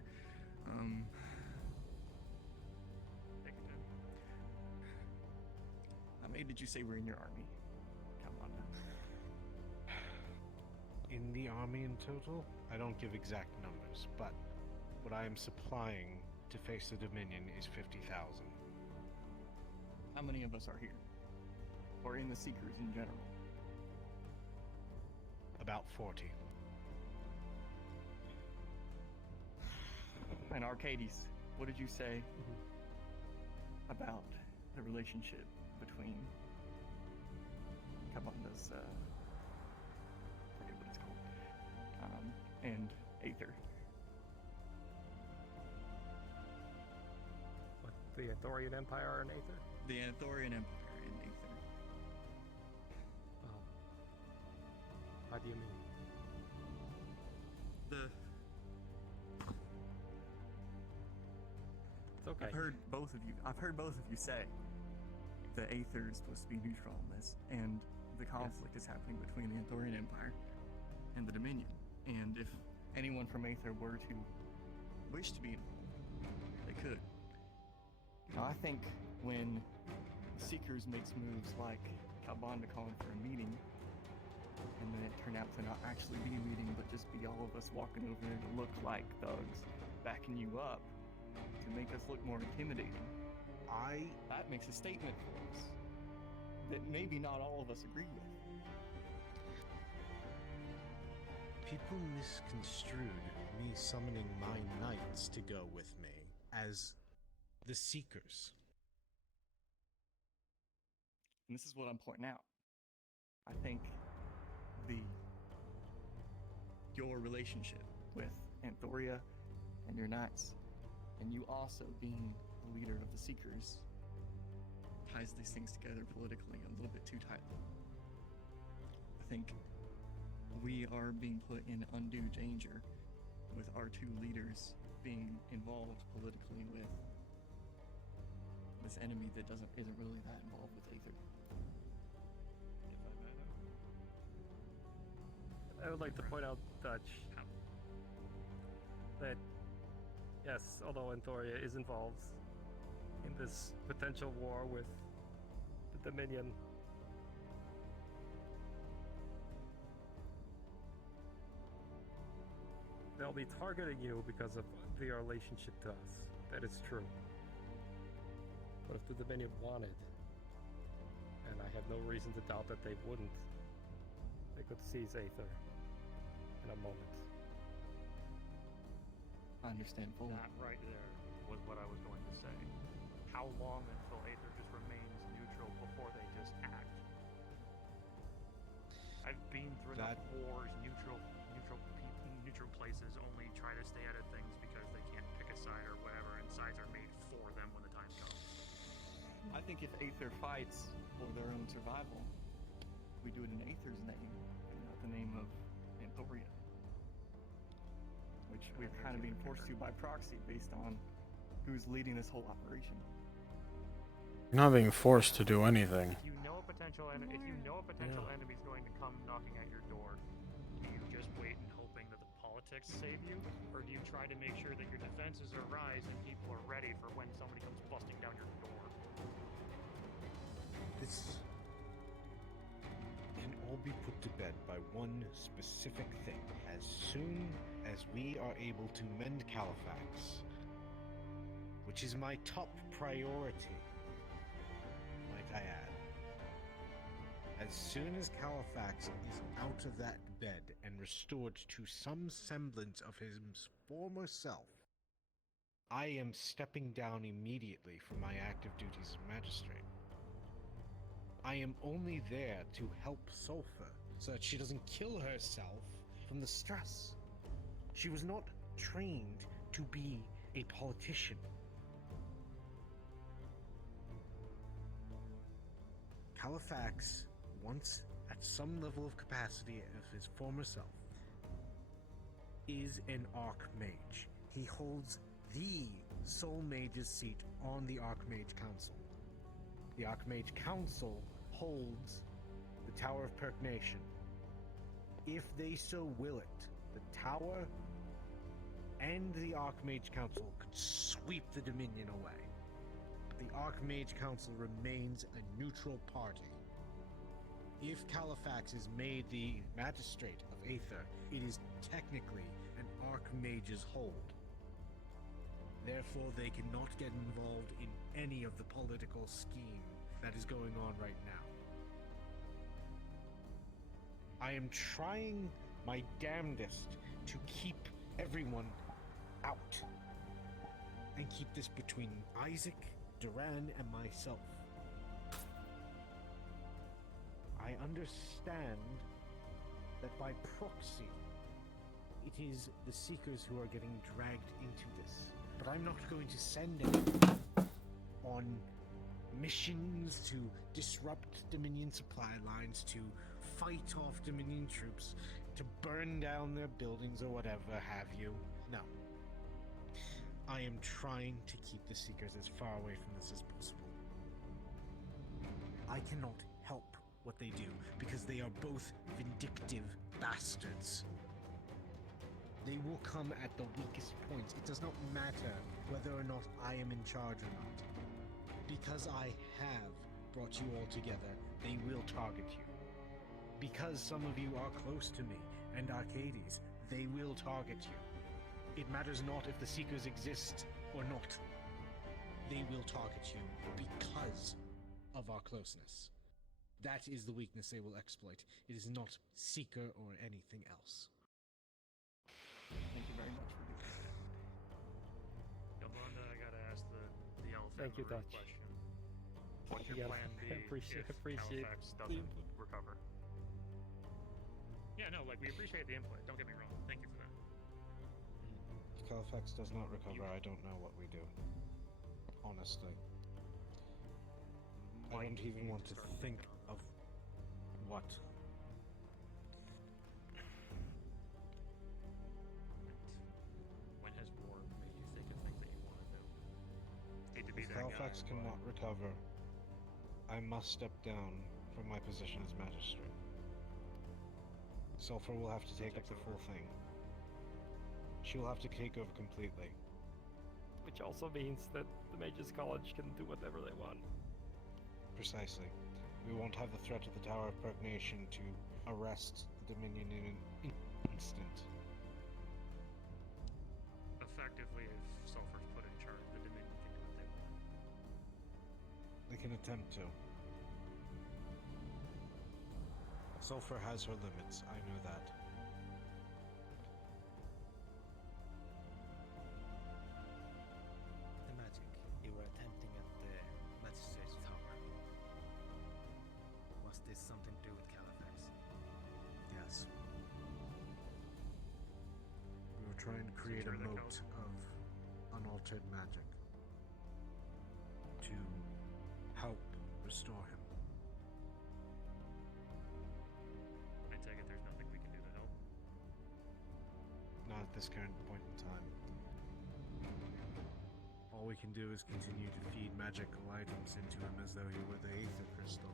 Take your time. How many did you say were in your army? Come on now. In the army in total, I don't give exact numbers, but what I am supplying to face the Dominion is 50,000. How many of us are here? Or in the Seekers in general? About 40. And Arcades, what did you say about the relationship between Kabunda's, forget what it's called, and Aether? What, the Aethorian Empire and Aether? The Aethorian Empire and Aether. Oh. How do you mean? The It's Okay. I've heard both of you say the Aether is supposed to be neutral on this, and the conflict is happening between the Anthorian Empire and the Dominion. And if anyone from Aether were to wish to be involved, they could. Now, I think when the Seekers makes moves like Kalbanda calling for a meeting, and then it turned out to not actually be a meeting, but just be all of us walking over there to look like thugs, backing you up, to make us look more intimidating. That makes a statement for us that maybe not all of us agree with. People misconstrued me summoning my knights to go with me as the Seekers. And this is what I'm pointing out. I think your relationship with Anthoria and your knights, and you also being the leader of the Seekers, ties these things together politically a little bit too tightly. I think we are being put in undue danger with our two leaders being involved politically with this enemy that isn't really that involved with Aether. I would like to point out, Dutch, that yes, although Anthoria is involved in this potential war with the Dominion, they'll be targeting you because of their relationship to us. That is true. But if the Dominion wanted, and I have no reason to doubt that they wouldn't, they could seize Aether in a moment. I understand fully. That right there was what I was going to say. How long until Aether just remains neutral before they just act? I've been through enough wars, neutral places only try to stay out of things because they can't pick a side or whatever, and sides are made for them when the time comes. I think if Aether fights for their own survival, we do it in Aether's name, and not the name of Anthoria. Which we've kind of been forced to by proxy based on who's leading this whole operation. You're not being forced to do anything. If you know a potential enemy is going to come knocking at your door, do you just wait and hoping that the politics save you, or do you try to make sure that your defenses are rise and people are ready for when somebody comes busting down your door? This can all be put to bed by one specific thing. As soon as we are able to mend Califax, which is my top priority, might I add. As soon as Califax is out of that bed and restored to some semblance of his former self, I am stepping down immediately from my active duties as magistrate. I am only there to help Sulfur so that she doesn't kill herself from the stress. She was not trained to be a politician. Califax, once at some level of capacity of his former self, is an Archmage. He holds the Soul Mage's seat on the Archmage Council. The Archmage Council holds the Tower of Perknation. If they so will it, the Tower and the Archmage Council could sweep the Dominion away. The Archmage Council remains a neutral party. If Califax is made the magistrate of Aether, it is technically an Archmage's hold. Therefore, they cannot get involved in any of the political scheme that is going on right now. I am trying my damnedest to keep everyone out and keep this between Isaac, Duran, and myself. I understand that by proxy, it is the Seekers who are getting dragged into this. But I'm not going to send anyone on missions to disrupt Dominion supply lines, to fight off Dominion troops, to burn down their buildings or whatever have you. No. I am trying to keep the Seekers as far away from this as possible. I cannot help what they do because they are both vindictive bastards. They will come at the weakest points. It does not matter whether or not I am in charge or not. Because I have brought you all together, they will target you. Because some of you are close to me and Arcades, they will target you. It matters not if the Seekers exist or not. They will target you because of our closeness. That is the weakness they will exploit. It is not Seeker or anything else. Thank you very much for doing that. Yolanda, I gotta ask the elephant Thank you, in the room Dutch. question. What's your Yeah, plan B appreciate if Halifax the doesn't input. recover? Yeah, no, like, we appreciate the input. Don't get me wrong. Thank you for that. If Halifax does not recover, I don't know what we do. Honestly. I don't even want to think of what. When has war made you think of things that you want to do? Hate to be If that Halifax guy, cannot recover, I must step down from my position as magistrate. Sulfur will have to take up the full thing. She will have to take over completely. Which also means that the Mages College can do whatever they want. Precisely. We won't have the threat of the Tower of Pregnation to arrest the Dominion in an instant. Effectively, if Sulfur's put in charge, the Dominion can do what they want. They can attempt to. Sulfur has her limits, I know that. The magic you were attempting at the Magistrate's Tower. Was this something to do with Halifax? Yes. We were trying to create a moat of unaltered magic to help restore him. I take it there's nothing we can do to help. Not at this current point in time. All we can do is continue to feed magical items into him as though he were the Aether crystal.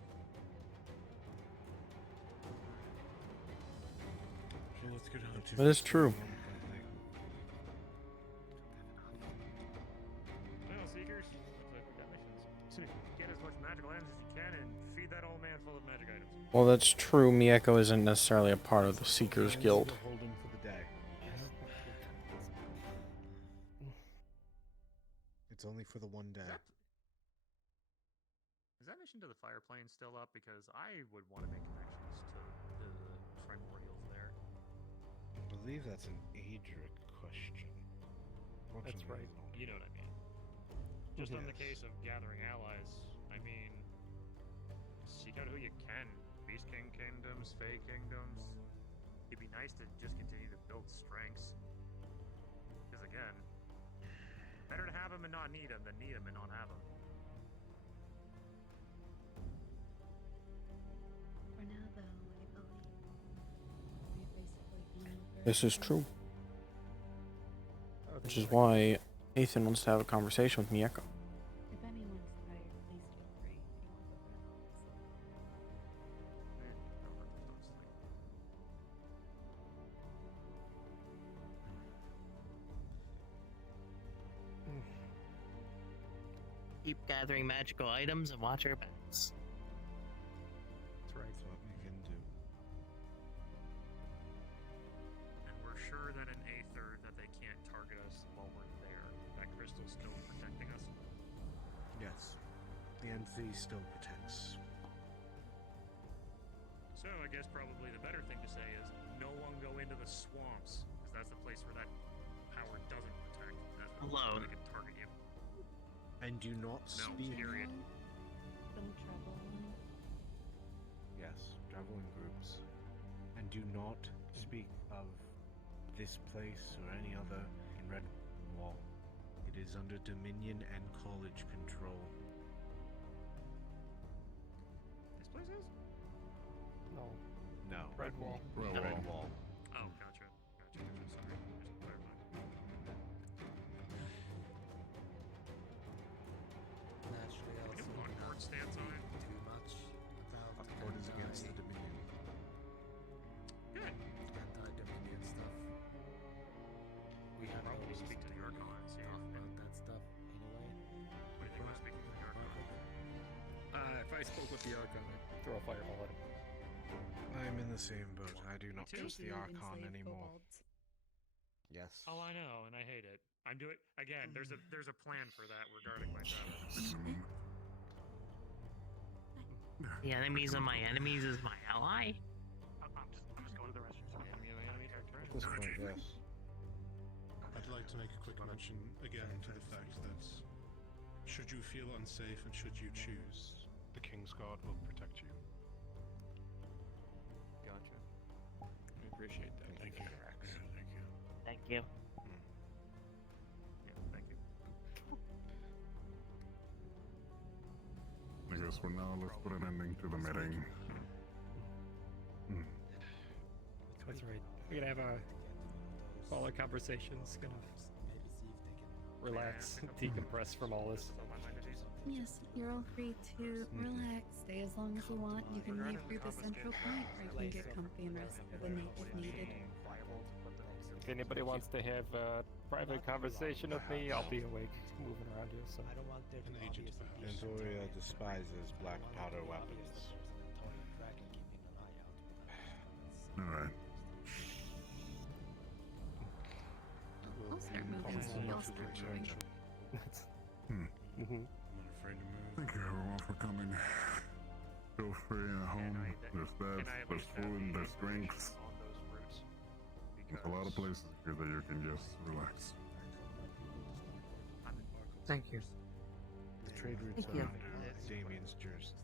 So let's get on to That is true. Well, Seekers, looks like we got missions. Get as much magical items as you can and feed that old man full of magic items. Well, that's true. Miyako isn't necessarily a part of the Seekers Guild. We're holding for the day. It's only for the one day. Is that mission to the Fire Plane still up? Because I would want to make connections to the primordials there. I believe that's an Adric question. That's right. You know what I mean. Just on the case of gathering allies, I mean, seek out who you can. Beast King kingdoms, Fey kingdoms. It'd be nice to just continue to build strengths. Because again, better to have them and not need them than need them and not have them. For now, though, I believe we've basically been This is true. Which is why Ethan wants to have a conversation with Miyako. If anyone's tired, please feel free. You want to go for Keep gathering magical items and watch our backs. That's right. That's what we can do. And we're sure that in Aether that they can't target us while we're there. That crystal's still protecting us. Yes. The entity still protects. So I guess probably the better thing to say is no one go into the swamps, because that's the place where that power doesn't protect. That's where Alone. they can target you. And do not No, speak. period. Don't travel alone. Yes, travel in groups. And do not speak of this place or any other in Red Wall. It is under Dominion and College control. This place is? No. No. Red Wall. Red Wall. Oh, gotcha. Sorry. Just to clarify. the Archon, I'd throw a fireball at him. I'm in the same boat. I do not too. trust the Archon anymore. Yes. Oh, I know, and I hate it. I'm doing again. There's a plan for that regarding my shadow. The enemies of my enemies is my ally? I'm just going to the restroom. At this point, yes. I'd like to make a quick mention again to the fact that should you feel unsafe and should you choose, the King's Guard will protect you. Gotcha. We appreciate that. Thank you. Thank you. Yeah, thank you. I guess for now, let's put an ending to the meeting. That's right. We're gonna have all our conversations, gonna relax, decompress from all this. Yes, you're all free to relax, stay as long as you want. You can leave through the central point, or you can get comfy and rest for the night if needed. If anybody wants to have a private conversation with me, I'll be awake, moving around here. So. I don't want there to be obvious issues. Antoria despises black powder weapons. Alright. I'll start moving, so you'll start moving. I'm not afraid to move. Thank you everyone for coming. Feel free at home. There's beds, there's food, there's drinks. There's a lot of places here that you can just relax. Thank you. The trade routes Thank you. are Damien's jurisdiction.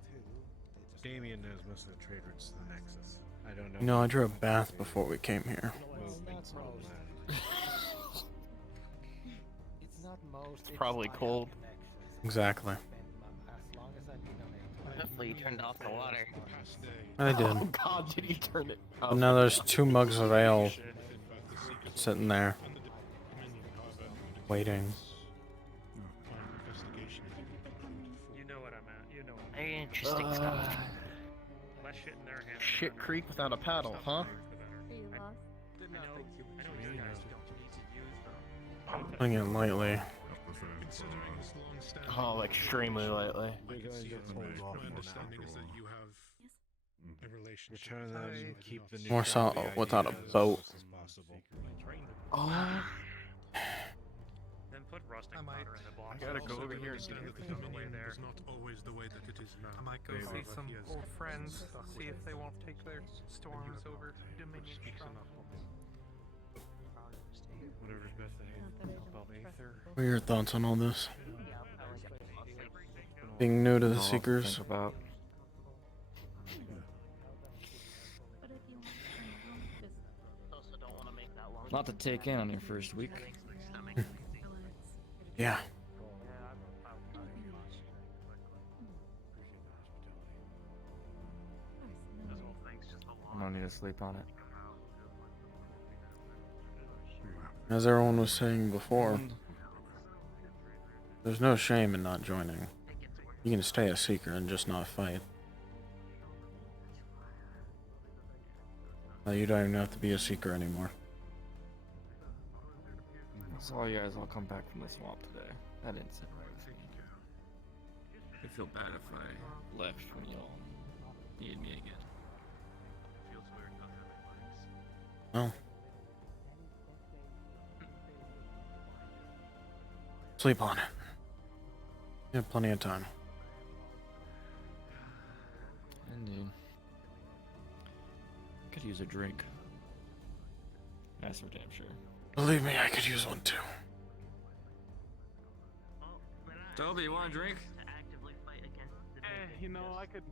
Damien knows most of the trade routes to the Nexus. I don't know. No, I drew a bath before we came here. Movement from It's not most. It's probably cold. Exactly. As long as I've been on it. Hopefully you turned off the water. I did. Oh god, did he turn it off? But now there's 2 mugs of ale sitting there, waiting. You know what I'm at. You know. Very interesting stuff. Less shit in their hands. Shit creek without a paddle, huh? Are you lost? I know you guys don't need to use them. Putting it lightly. Oh, extremely lightly. They're going to get told off My for understanding now. is that you have a relationship. Return them, keep the More so neutrality without a idea as boat. close as possible. Oh. Then put rusting powder in the box. I gotta go over here and see that the Dominion is not always the way that it is now. I might go see some old friends, see if they won't take their storms over Dominion strong. Whatever's best to about Aether. What are your thoughts on all this? Being new to the Seekers. About. But if you want to bring it home, just Also don't want to make that long. Not to take in on your first week. relax. Yeah. I'm gonna need to sleep on it. As everyone was saying before, there's no shame in not joining. You can stay a Seeker and just not fight. You don't even have to be a Seeker anymore. I saw you guys all come back from the swamp today. That didn't sit right with me. I feel bad if I left when y'all needed me again. Well. Sleep on it. You have plenty of time. Indeed. Could use a drink. That's for damn sure. Believe me, I could use one too. Toby, you want a drink? You know, I could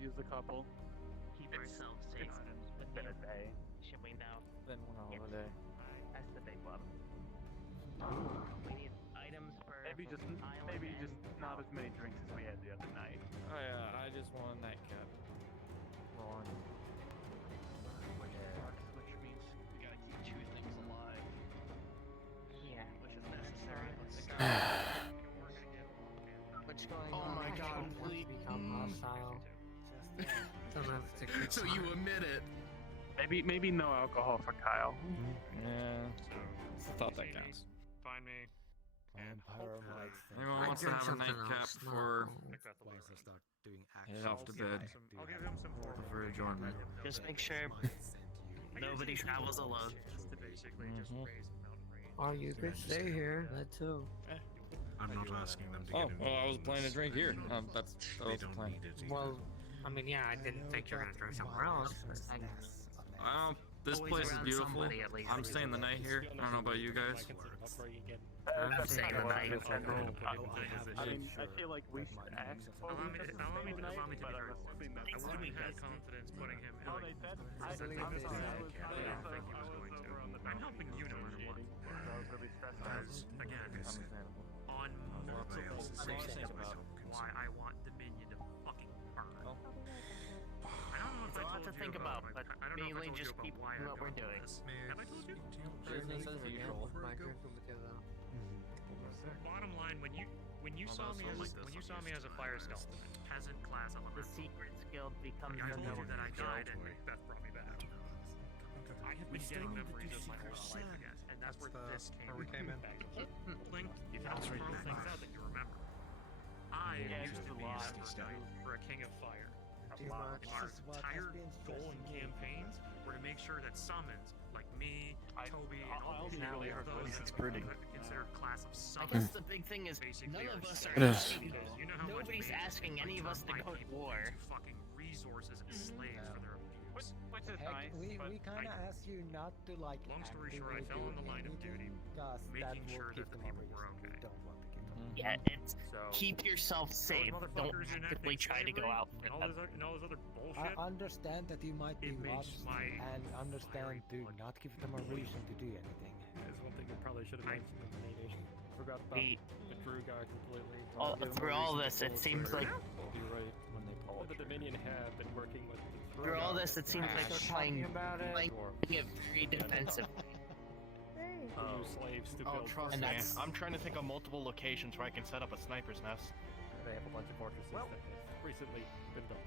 use a couple. Keep ourselves safe. It's been a day. Should we know? Been one hell of a day. That's the big one. We need items for Maybe just not as many drinks as we had the other night. Oh yeah, I just want a nightcap. Ron. Which means we gotta keep 2 things alive. Yeah, which is necessary. What's going Oh on? my god, Please become hostile. So you admit it. Maybe no alcohol for Kyle. Yeah. I thought that counts. Find me. Empire might think Anyone wants to have a nightcap before once I start doing head off to bed? I'll give him some Feel free to join me. Just make sure nobody travels alone. Just to basically just raise mountain range. Or you could stay here. That too. I'm not asking them to Oh, get well, I was involved in planning to this. drink here. That They was the don't plan. need it either. Well, I mean, yeah, I didn't think you were gonna drink somewhere else. This Always place is around beautiful. somebody, at least. I'm staying the night here. I don't know about you guys. I'm staying the night. I mean, I feel like we should ask. Allow me to be heard. I wouldn't have confidence putting him in like, I don't think he was going to. I'm helping you no matter what. Because, again, on multiple reasons why I want Dominion to fucking burn. I don't know if I It's a lot told to you think about, but I don't know if I mainly told you just about keep why I'm what we're doing doing. this. Have I told you? Business as usual. Bottom line, when you saw me as a fire skeleton, peasant class The element, Secrets Guild becomes I the told you that I Guild. died and Beth brought me back. I have been getting memories of my whole life again, and that's where this came in. Link, you can also throw things out that you remember. I used to be for a king of fire. Our entire goal in campaigns were to make sure that summons, like me, Toby, and all these people, those that are considered class of I summons. guess the big thing is none of us are It is. asking. Nobody's asking any of us to go to war. Fucking resources and slaves for their abuse. Which is nice. We kind of ask you not to like. Long story short, I fell in the line of duty, making sure that the people were okay. Yeah, it's keep yourself safe. Don't actively try to go out for them. And all this other I bullshit. understand that you might be makes lost my and understand to not give them a reason to do anything. There's one thing we probably should have mentioned in the meeting. Forgot about the Drew guy completely. Through all this, it seems like You're right. When they pull the Dominion have been working with the Drew through all guy. this, it seems like we're playing it very defensively. Use slaves to build trust And me. that's- I'm trying to think of multiple locations where I can set up a sniper's nest. They have a bunch of fortresses that have recently been built.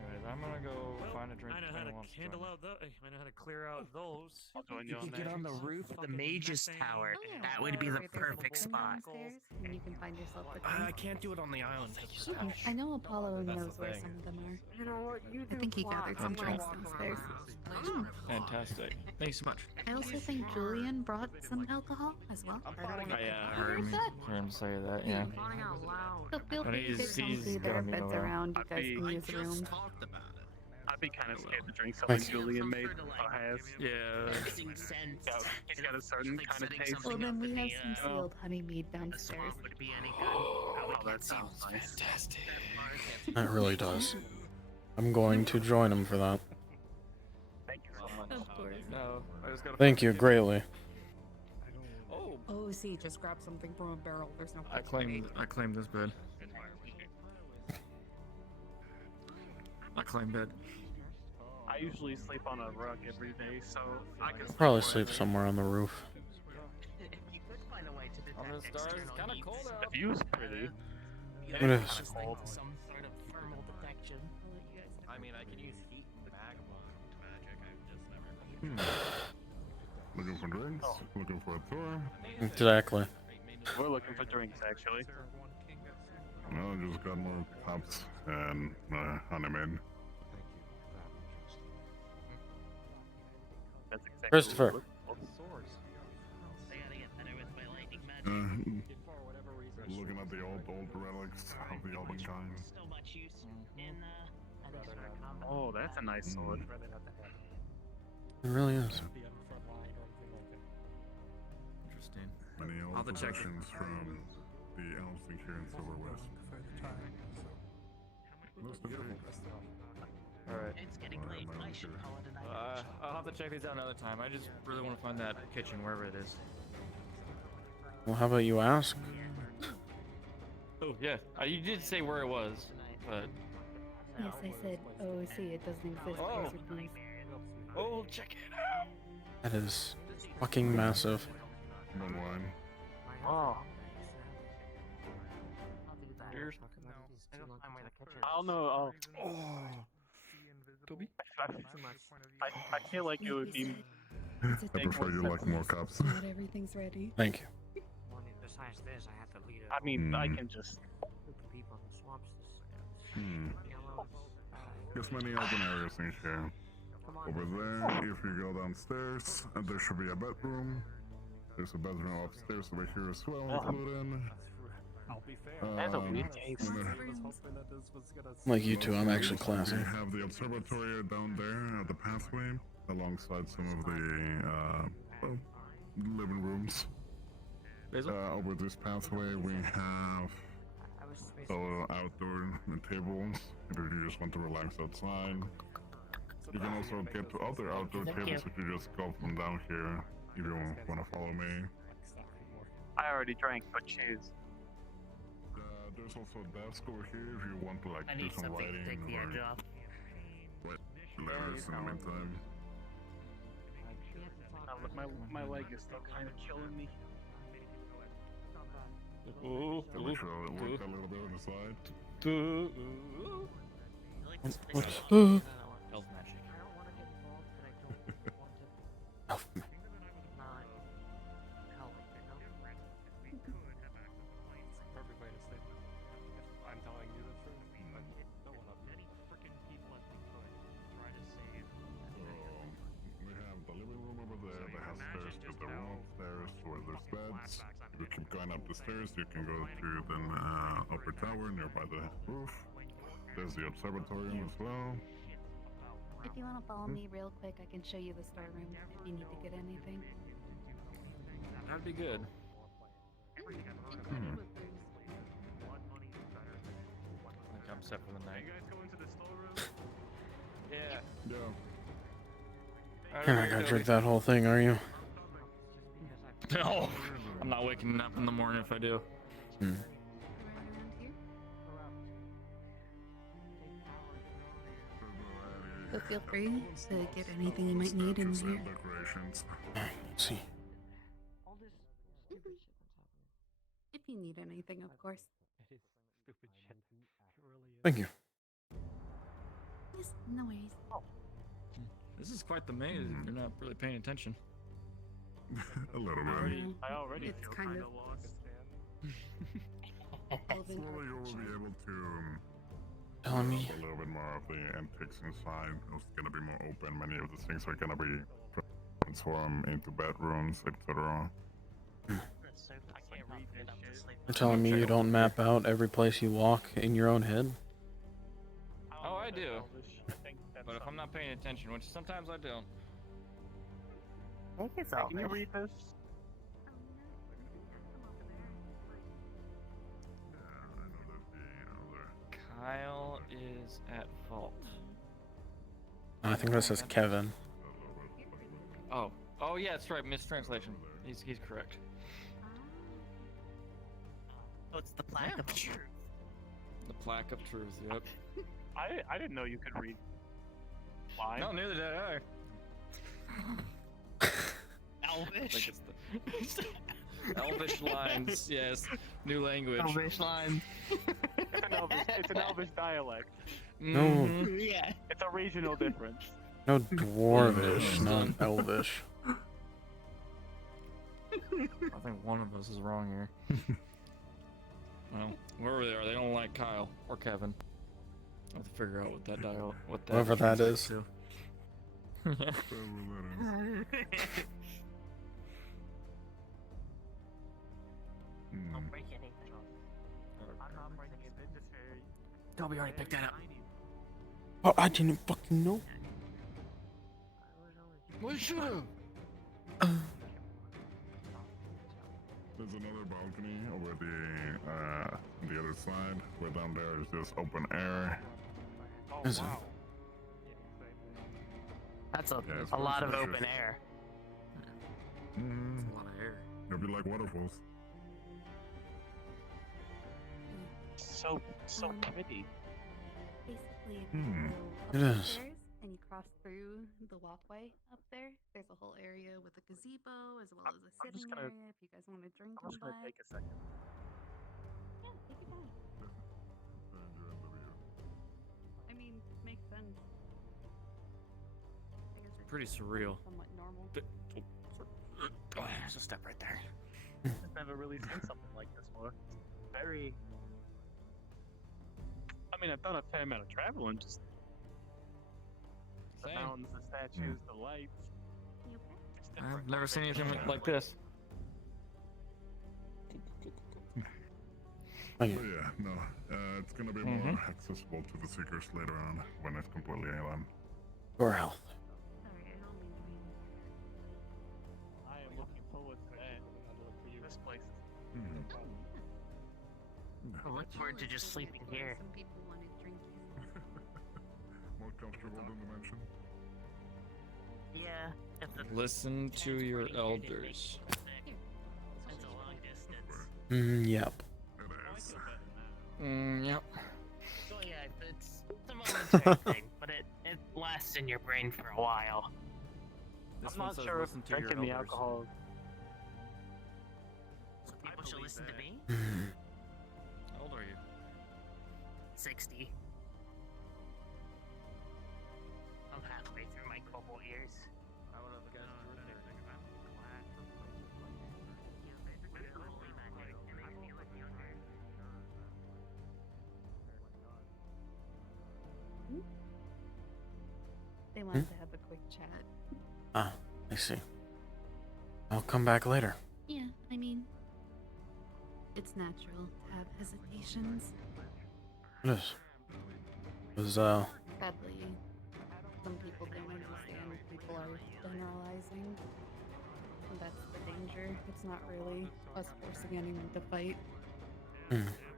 Anyways, I'm gonna go find a drink. I know if how anyone to wants to handle join. out those. I know how to clear out those. I'll join you If on you that. get on the roof of the Mage's Tower, that would be the perfect spot. Downstairs, and you can find yourself the I can't do it on the island. Thank you so much. I know Apollo That's knows the where thing. some of them are. You know what? You I think he gathered some drinks downstairs. Fantastic. Thanks so much. I also think Julian brought some alcohol as well. I heard him. Heard him say that. Yeah. So feel But free to he's get comfy. There are gonna be beds around. around. You guys can use the room. I'd be kind of scared to drink something Julian made or has. Yeah. Mixing sense. Yeah, he's got a certain kind of taste. Well, then we have some sealed honey mead downstairs. Would be any good. Oh, that sounds nice. Fantastic. That really does. I'm going to join him for that. Thank you so much. Of course. No, I just gotta. Thank you greatly. Oh, see, just grab something from a barrel. There's no. I claim this bed. I claim bed. I usually sleep on a rug every day, so I can Probably sleep somewhere on the roof. If you could find a way to detect Under the stars, it's external kind of heat, cold The out. view's pretty. It is. some sort of thermal detection. I mean, I can use heat vagabond magic. I've just never. Looking for drinks? Looking for a tour? Exactly. We're looking for drinks, actually. No, just got more cops and anime. That's exactly Christopher. what we're looking for. I gotta get better with my lightning magic. Looking at the old relics of the olden kind. So much use in at least for combat. Oh, that's a nice sword. It really is. Be on the front line or anything like that. Interesting. Many I'll old have to check. possessions from the elves here in Silver West. Most beautiful. Alright. It's getting late. I should call it a night. I'll have to check these out another time. I just really want to find that kitchen wherever it is. Well, how about you ask? Oh yeah, you did say where it was, but Yes, I said OOC. It doesn't exist. Oh. There's your proof. oh, check it out. That is fucking massive. One wine. Oh, Cheers. I don't know. Oh, Toby? I feel like it would be. I prefer you like more cops. Not everything's ready. Thank you. besides this, I have to lead I mean, I can just group of people in the swamps. Yellow. There's many open areas in here. Over there, if you go downstairs, there should be a bedroom. There's a bedroom upstairs over here as well, including. I'll be fair. That's a weird case. I was hoping that this was gonna. Like you two, I'm actually classy. We have the observatory down there at the pathway, alongside some of the living rooms. Over this pathway, we have outdoor tables if you just want to relax outside. You can also get to other outdoor tables if you just go from down here if you want to follow me. I already drank, but cheers. There's also a desk over here if you want to like I do need some something to writing take the edge off. write letters in the meantime. Look, my leg is still kind of killing me. So we should work a little bit on the side. Elf magic. Elf magic. Perfect way to say it. I'm telling you the truth. No one of you. Freaking people as we could try to save. We have the living room over there that has stairs to the room upstairs where there's beds. If you keep going up the stairs, you can go to the upper tower nearby the roof. There's the observatory as well. If you want to follow me real quick, I can show you the storeroom if you need to get anything. That'd be good. I think I'm set for the night. You guys go into the storeroom? Yeah. Yeah. You're not gonna drink that whole thing, are you? No, I'm not waking up in the morning if I do. So feel free to get anything you might need in here. Decorations. Let's see. If you need anything, of course. Stupid shit. It really is. Thank you. Yes, no worries. This is quite the maze if you're not really paying attention. A little bit. I already It's feel kind kind of of lost. Slowly you will be able to Telling me. a little bit more of the antiques inside. It's gonna be more open. Many of the things are gonna be transformed into bedrooms, etc. I can't read this shit. You're telling me you don't map out every place you walk in your own head? Oh, I do. But if I'm not paying attention, which sometimes I don't. Can you read this? Kyle is at fault. I think this is Kevin. Oh. Oh yeah, that's right. Mistranslation. He's correct. Oh, it's the plaque of truth. The plaque of truth. Yep. I didn't know you could read. Why? No, neither did I. Elvish. Elvish lines. Yes. New language. Elvish lines. It's an Elvish dialect. No. Yeah. It's a regional difference. No dwarvish, not elvish. I think one of us is wrong here. Well, wherever they are, they don't like Kyle or Kevin. I have to figure out what that Whoever that is. to. Don't break anything. I'm not breaking it. It's just very. Toby already picked that up. Oh, I didn't fucking know. What should have? There's another balcony over the other side. Where down there is just open air. Oh, Is it? wow. That's Yeah, it's a lot of pretty open air. Mm-hmm. That's a lot of air. It'll be like waterfalls. So pretty. Basically, if Hmm. you It go is. upstairs and you cross through the walkway up there, there's a whole area with a gazebo as well as a I'm just sitting gonna- area if you guys want to drink I'm and just gonna vibe. take a second. Yeah, take your time. I mean, makes sense. I guess it's Pretty surreal. somewhat normal. Oh, there's a step right there. It's never never really seen something like this before. Very. I mean, I've done a fair amount of traveling, just the Same. mountains, the statues, the lights. I've never seen anything like this. But yeah, no, it's gonna be more accessible to the seekers later on when it's completely alien. Or health. I am looking forward to that. This place is. I look forward to just sleeping here. Some people wanted drinkies. More comfortable than the mansion. Yeah. If the Listen to your elders. it's a long distance. Yep. Yep. So yeah, it's a momentary thing, but it lasts in your brain for a while. This I'm one not says sure if listen to your drinking the elders. alcohol. So people should listen to me. How old are you? 60. I'm halfway through my cobalt years. I would have guessed you were 30. They wanted to have a quick chat. Ah, I see. I'll come back later. Yeah, I mean, it's natural to have hesitations. It is. Was Sadly, some people don't understand people are generalizing. And that's the danger. It's not really us forcing anyone to fight.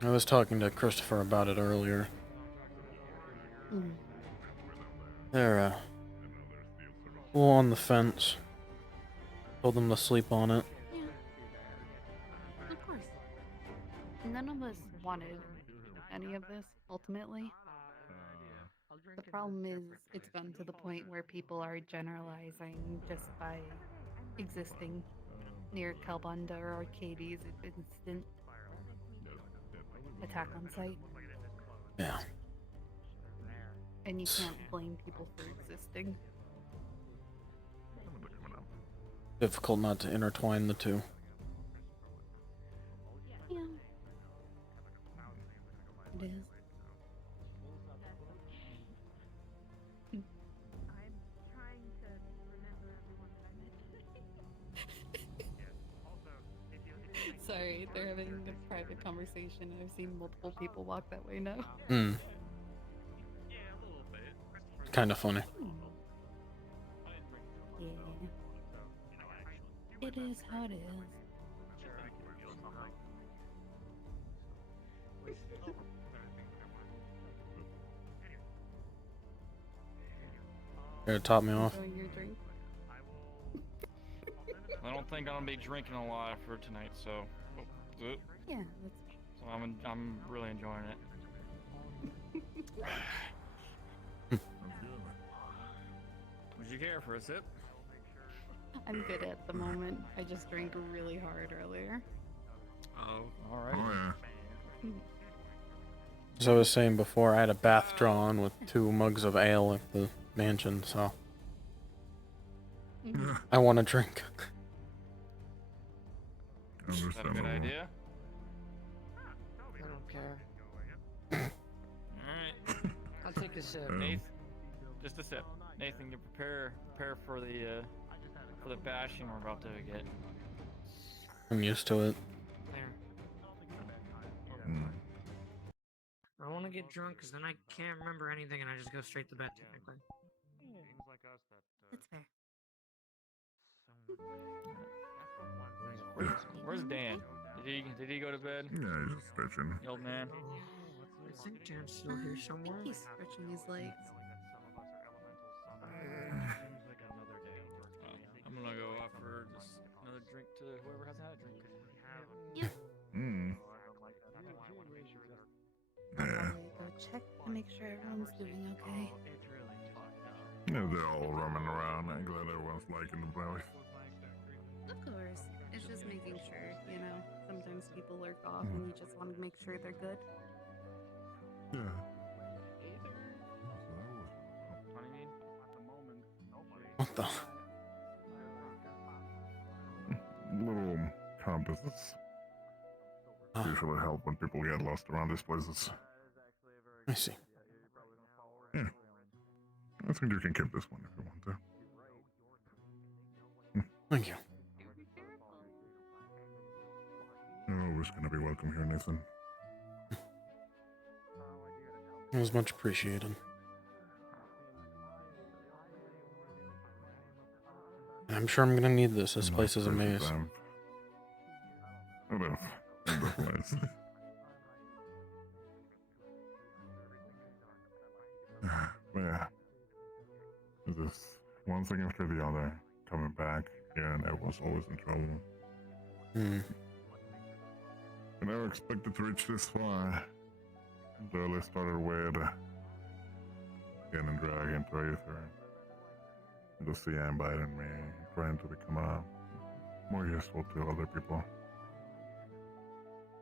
I was talking to Christopher about it earlier. They're a little on the fence. Told them to sleep on it. Yeah. Of course. None of us wanted any of this, ultimately. The problem is, it's gotten to the point where people are generalizing just by existing near Kalbanda or Arcades. It's instant attack on sight. Yeah. And you can't blame people for existing. Difficult not to intertwine the two. Yeah. It is. Sorry, they're having a private conversation. I've seen multiple people walk that way now. Kind of funny. Yeah. It is how it is. Here, top me off. Enjoy your drink. I don't think I'm gonna be drinking a lot for tonight, so. Yeah, that's So I'm really enjoying it. Would you care for a sip? I'm good at the moment. I just drank really hard earlier. Oh, all right. Oh yeah. As I was saying before, I had a bath drawn with 2 mugs of ale at the mansion, so I want a drink. Is that a good idea? I don't care. Alright. I'll take a sip. Nathan, just a sip. Nathan, you prepare for the bashing we're about to get. I'm used to it. I want to get drunk because then I can't remember anything and I just go straight to bed technically. That's fair. Where's Dan? Did he go to bed? Yeah, he's stretching. The old man. I think Dan's still here somewhere. He's stretching his legs. I'm gonna go offer just another drink to whoever hasn't had a drink. Yeah. I'll Yeah. probably go check to make sure everyone's doing okay. Yeah, they're all roaming around. I'm glad everyone's liking the place. Of course. It's just making sure, you know, sometimes people lurk off and you just want to make sure they're good. Yeah. What the? Little compasses. usually help when people get lost around these places. I see. Yeah. I think you can keep this one if you want to. Thank you. You're always gonna be welcome here, Nathan. It was much appreciated. I'm sure I'm gonna need this. This place is a maze. Enough. Place. But yeah. Just one thing after the other. Coming back here, and I was always in trouble. I never expected to reach this far. It really started with getting dragged into Aether. Just the inviting me, trying to become more useful to other people.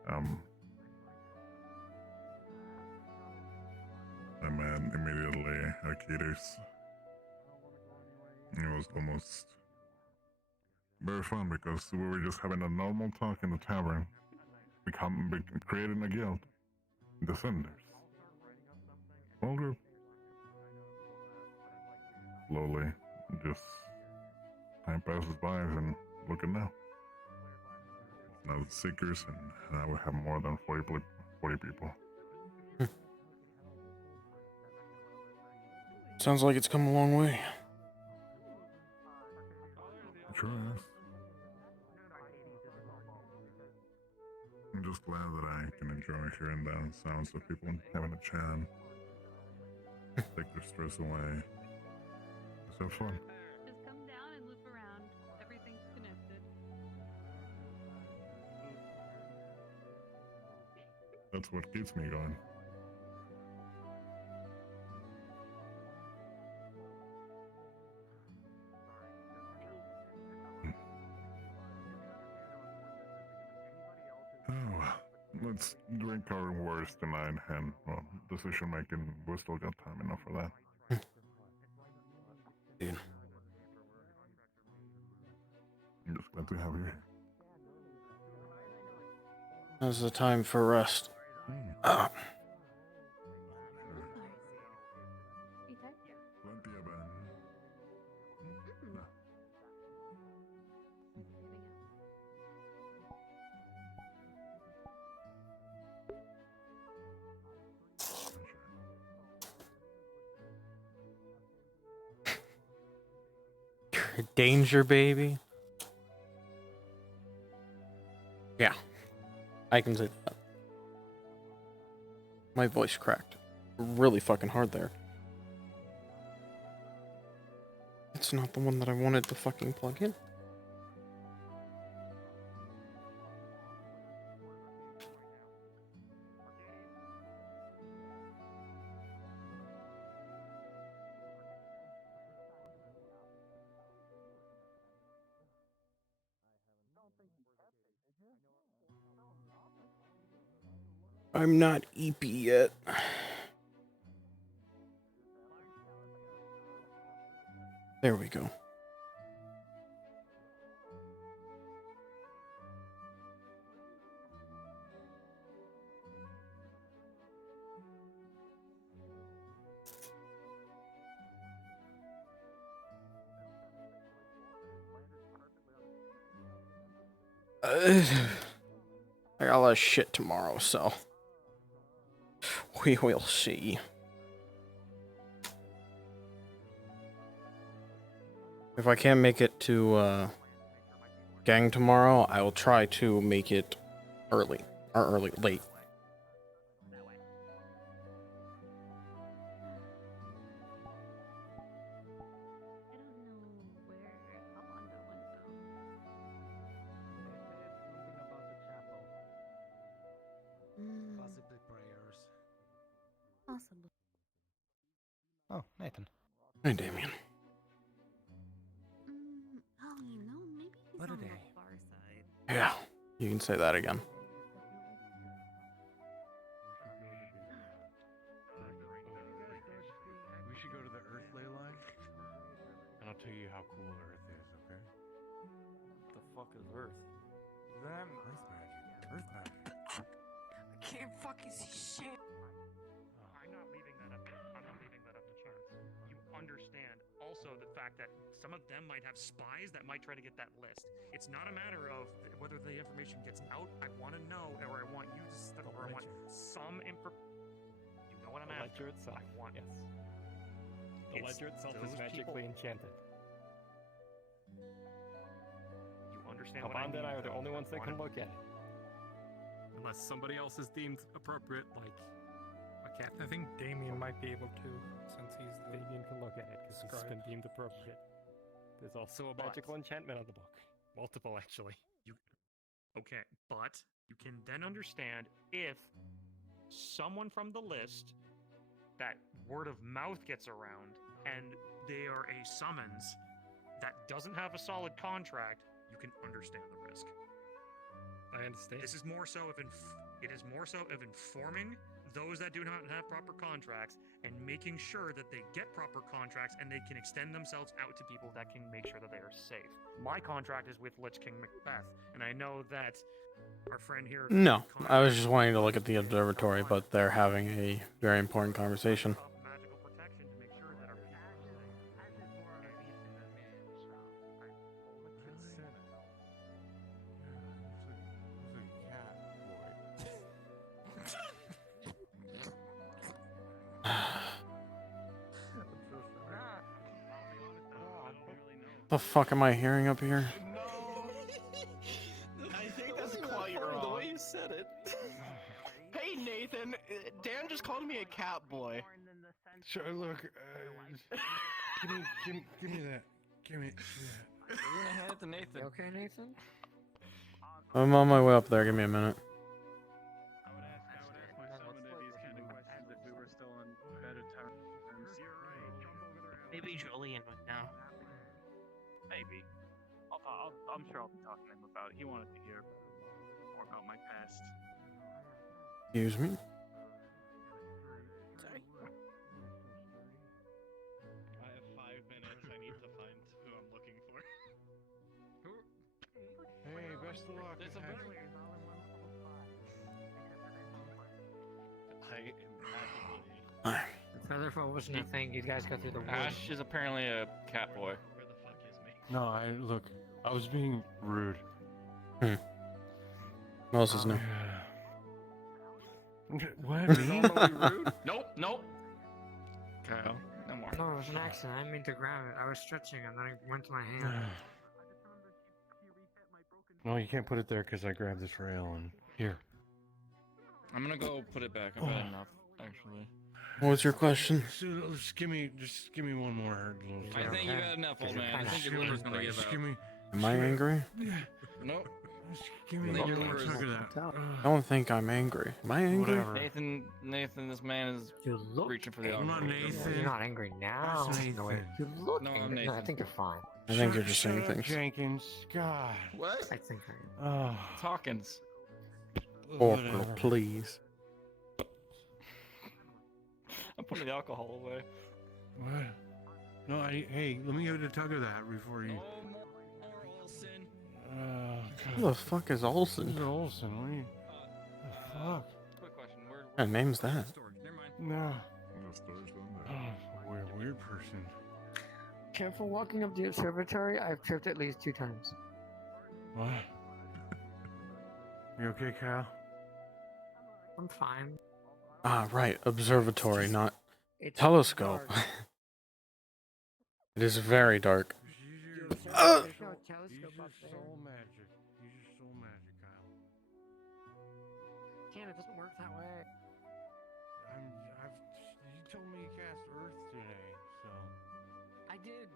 I met immediately Akiris. It was almost very fun because we were just having a normal talk in the tavern, creating a guild, Descenders. Small group. Slowly, just time passes by and look at now. Now the Seekers, and now we have more than 40 people. Sounds like it's come a long way. It sure is. I'm just glad that I can enjoy hearing the sounds of people having a chat. Take their stress away. Just have fun. Just come down and loop around. Everything's connected. That's what keeps me going. Let's drink our worst tonight, and well, decision making, we still got time enough for that. Dude. I'm just glad to have you here. Now's the time for rest. Danger, baby. Yeah, I can say that. My voice cracked really fucking hard there. It's not the one that I wanted to fucking plug in. I'm not EP yet. There we go. I got a lot of shit tomorrow, so we will see. If I can't make it to gang tomorrow, I will try to make it late. Possibly prayers. Possibly. Oh, Nathan. Hey, Damien. Oh, you know, maybe he's What a on the day. far side. Yeah, you can say that again. We should go to the Earth ley line, and I'll tell you how cool Earth is, okay? What the fuck is Earth? Them Earth magic. Earth magic. can't fucking see shit. I'm not leaving that up. I'm not leaving that up to chance. You understand also the fact that some of them might have spies that might try to get that list. It's not a matter of whether the information gets out. I want to know, or I want you to, or I want some info. You know what I'm The after. ledger itself. I want. Yes. The ledger itself is magically enchanted. You understand what I Abanda mean? and I are the though. only ones that can wanna- look at it. Unless somebody else is deemed appropriate, like a captain. I think Damien might be able to, since he's the... Damien can look at it because it's been deemed appropriate. There's also a magical enchantment on the book. Multiple, actually. Okay, but you can then understand if someone from the list, that word of mouth gets around, and they are a summons that doesn't have a solid contract, you can understand the risk. I understand. This is more so of it is more so of informing those that do not have proper contracts and making sure that they get proper contracts and they can extend themselves out to people that can make sure that they are safe. My contract is with Lich King Macbeth, and I know that our friend here. No, I was just wanting to look at the observatory, but they're having a very important conversation. Magical protection to make sure that our people are safe. The fuck am I hearing up here? I think that's quite wrong. The way you said it. Hey Nathan, Dan just called me a cat boy. Sure, look, give me that. Give me that. You're gonna hand it to Nathan. You okay, Nathan? I'm on my way up there. Give me a minute. I would ask myself these kind of questions if we were still on better terms. Maybe Julian would know. Maybe. I'm sure I'll be talking to him about it. He wanted to hear more about my past. Excuse me. Sorry. I have 5 minutes. I need to find who I'm looking for. Hey, best of luck. There's a I am actively. Featherfall wasn't a thing. You guys go through the woods. Ash is apparently a cat boy. Where the fuck is me? No, I was being rude. Moses, no. What? Rude? Nope. Kyle, no more. No, it was an accident. I didn't mean to grab it. I was stretching and then it went to my hand. No, you can't put it there because I grabbed this rail and here. I'm gonna go put it back. I've had enough, actually. What was your question? Just give me one more little. I think you had enough, old man. I think your liver's gonna give Just out. give me. Am I angry? Nope. Just give me I think one your more liver is- chunk of that. I don't think I'm angry. Am I angry? Whatever. Nathan, this man is reaching for the I'm not algorithm. Nathan. You're not angry now. That's No, wait. Nathan. You look No, I'm angry. No, I Nathan. think you're fine. I think you're just saying Shut up, things. Jenkins. God. What? I think I am. Oh. Hawkins. Corporal, Whatever. please. I'm putting the alcohol away. What? No, hey, let me give it a tug of that before you. No more Olsen. Who the fuck is Olsen? Who's Olsen? What are you? The fuck? Quick question. What kind of name's that? Storage. Never mind. No. Oh, Weird person. Careful walking up the observatory. I've tripped at least 2 times. What? You okay, Kyle? I'm fine. Ah, right. Observatory, not It's telescope. dark. It is very dark. There's no telescope up there. Soul magic. Use your soul magic, Kyle. Can't, it doesn't work that way. You told me you cast Earth today, so. I did.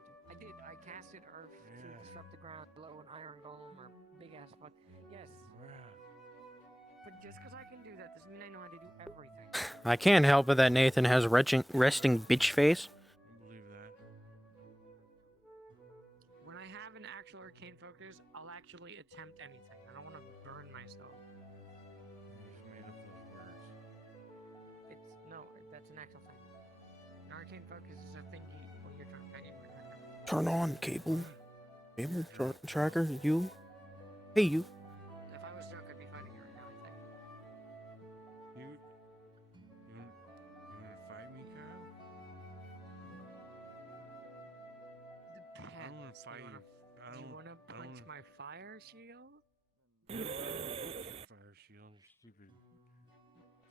I casted Earth to disrupt the ground below an iron golem or big ass fuck. Yes. But just because I can do that doesn't mean I know how to do everything. I can't help it that Nathan has resting bitch face. I believe that. When I have an actual arcane focus, I'll actually attempt anything. I don't want to burn myself. You just made up those words. That's an actual thing. An arcane focus is a thingy when you're trying to find it. Turn on cable. Cable tracker. You. Hey, you. If I was drunk, I'd be fighting you right now, I think. fight you. You wanna punch my fire shield? Fire shield, stupid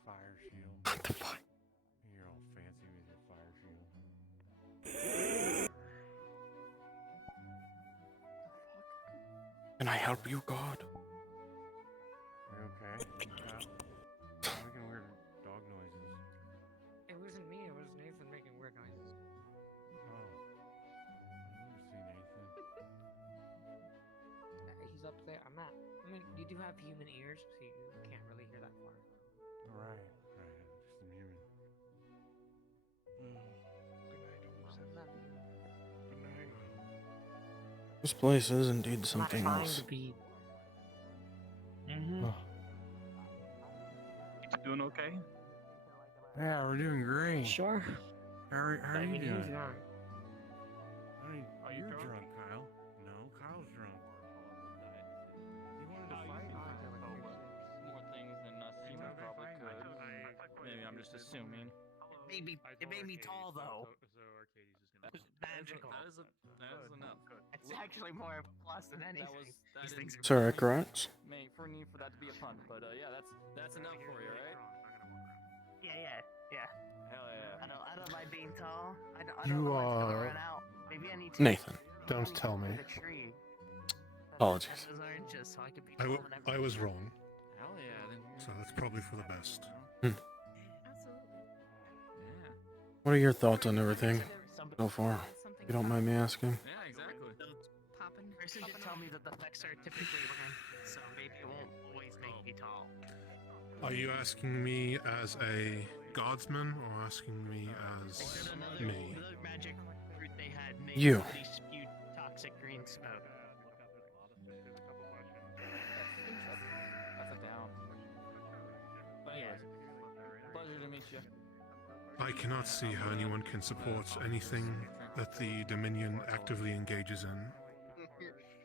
fire shield. What the fuck? You're all fancy with your fire shield. Can I help you, God? Are you okay? I'm making weird dog noises. It wasn't me, it was Nathan making weird noises. Oh. I've never seen Nathan. He's up there. I mean, you do have human ears, so you can't really hear that far. Right. Just a human. This place is indeed something else. Mm-hmm. You doing okay? Yeah, we're doing great. Sure. How are you doing? Not. You're drunk, Kyle. No, Kyle's drunk. You wanted to fight? More things than us humans probably could. Maybe I'm just assuming. It made me tall though. Magical. That is enough. It's actually more of a plus than anything. These things are Sorry, correct? May for need for that to be a pun, but yeah, that's enough for you, right? Yeah. Hell yeah. I don't mind being tall. I don't You know when it's gonna are... run out. Maybe I need to. Nathan. Don't tell me. The tree. Apologies. Those oranges, so I could be I tall whenever I was wrong. Hell yeah. Then So that's probably for the best. What are your thoughts on everything so far? If you don't mind me asking. Yeah, exactly. Person did tell me that the effects are typically random, so maybe it won't always make me tall. Are you asking me as a guardsman or asking me as me? The magic fruit they had made You. really spewed toxic green smoke. That's a down. But anyways, pleasure to meet you. I cannot see how anyone can support anything that the Dominion actively engages in.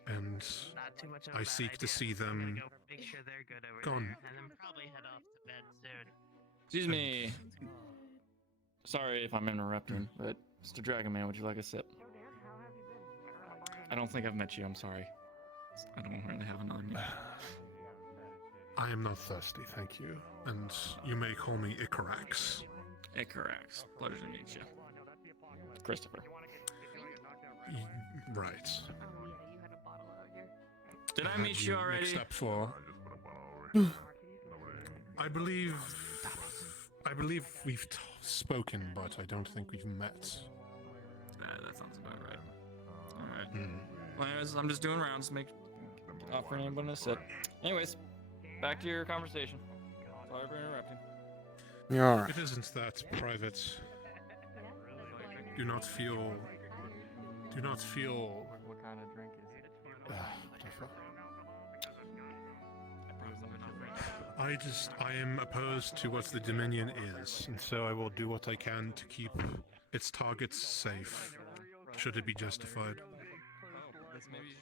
And Not too much of a I bad seek to idea. see I'm gonna them go make sure they're good over gone. there, and then probably head off to bed soon. Excuse me. Sorry if I'm interrupting, but Mr. Dragon Man, would you like a sip? I don't think I've met you. I'm sorry. I don't really have an on you. I am not thirsty, thank you. And you may call me Icarax. Icarax. Pleasure to meet you. Christopher. Right. Did I Had meet you already? Except for... I believe we've spoken, but I don't think we've met. That sounds about right. Alright. Well, anyways, I'm just doing rounds, offering anyone a sip. Anyways, back to your conversation. Sorry for interrupting. You are. It isn't that private. Do not feel... What kind of drink is it? I am opposed to what the Dominion is, and so I will do what I can to keep its targets safe, should it be justified. Maybe you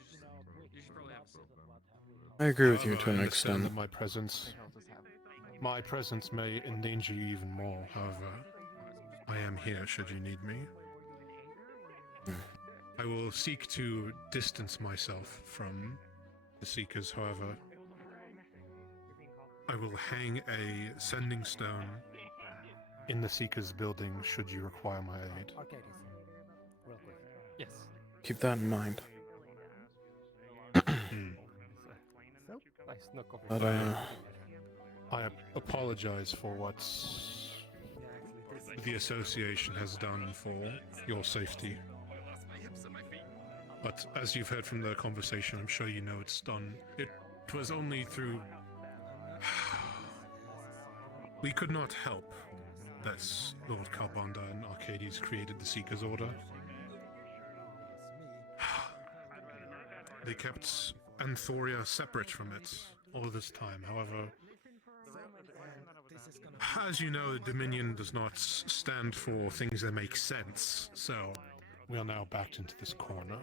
should probably have a sip. I agree with you However, to an I understand extent. that my presence may endanger you even more. However, I am here should you need me. I will seek to distance myself from the Seekers, however. I will hang a sending stone in the Seekers building should you require my aid. Real quick. Yes. Keep that in mind. I snuck over But, I apologize for what the association has done for your safety. But as you've heard from the conversation, I'm sure you know it's done. It was only through... We could not help that Lord Carbonda and Arcades created the Seeker's Order. They kept Anthoria separate from it all this time. However, as you know, the Dominion does not stand for things that make sense, so we are now backed into this corner.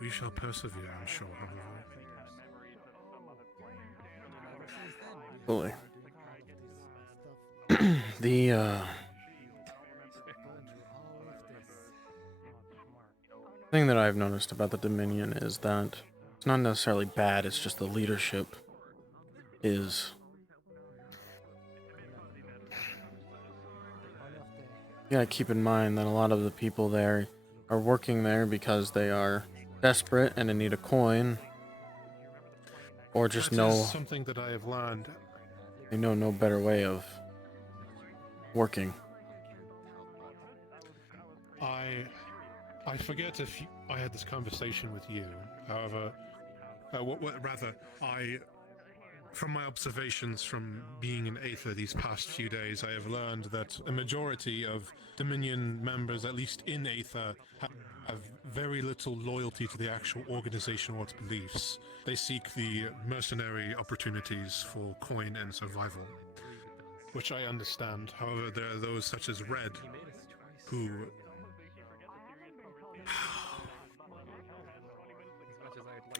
We shall persevere, I'm sure, however. Fully. The thing that I've noticed about the Dominion is that it's not necessarily bad, it's just the leadership is... You gotta keep in mind that a lot of the people there are working there because they are desperate and in need of coin, or just That is know something that I have learned. they know no better way of working. I forget if I had this conversation with you. However, from my observations from being in Aether these past few days, I have learned that a majority of Dominion members, at least in Aether, have very little loyalty to the actual organization or its beliefs. They seek the mercenary opportunities for coin and survival, which I understand. However, there are those such as Red, who...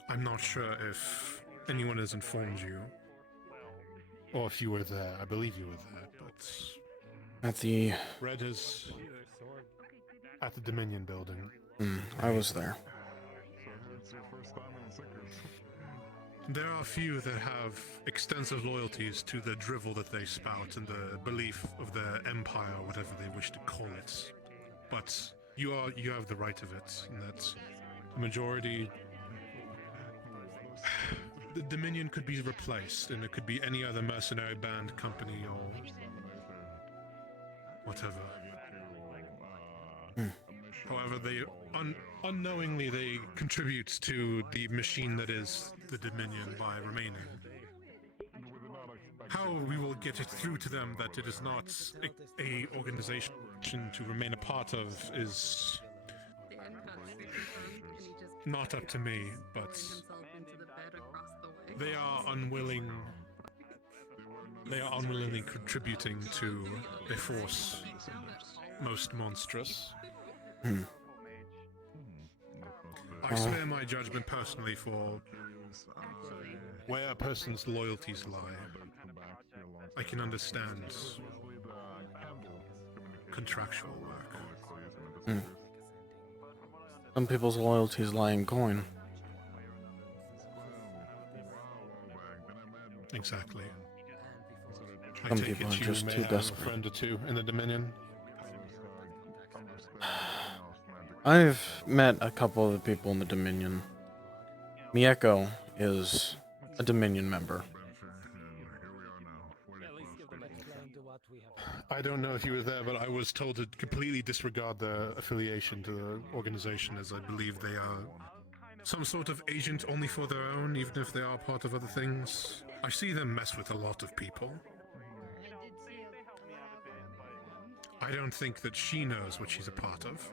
I'm not sure if anyone has informed you, or if you were there. I believe you were there, but... At the... Red is... at the Dominion building. I was there. There are few that have extensive loyalties to the drivel that they spout and the belief of the empire, or whatever they wish to call it. But you have the right of it, and that the majority... The Dominion could be replaced, and it could be any other mercenary band, company, or whatever. However, they unknowingly they contribute to the machine that is the Dominion by remaining. How we will get it through to them that it is not a organization to remain a part of is not up to me, but they are unwillingly contributing to a force most monstrous. I spare my judgment personally for where a person's loyalties lie. I can understand contractual work. Some people's loyalties lie in coin. Exactly. Some people are just too desperate. A friend or two in the Dominion. I've met a couple of the people in the Dominion. Mieko is a Dominion member. I don't know if you were there, but I was told to completely disregard their affiliation to the organization, as I believe they are some sort of agent only for their own, even if they are part of other things. I see them mess with a lot of people. I don't think that she knows what she's a part of.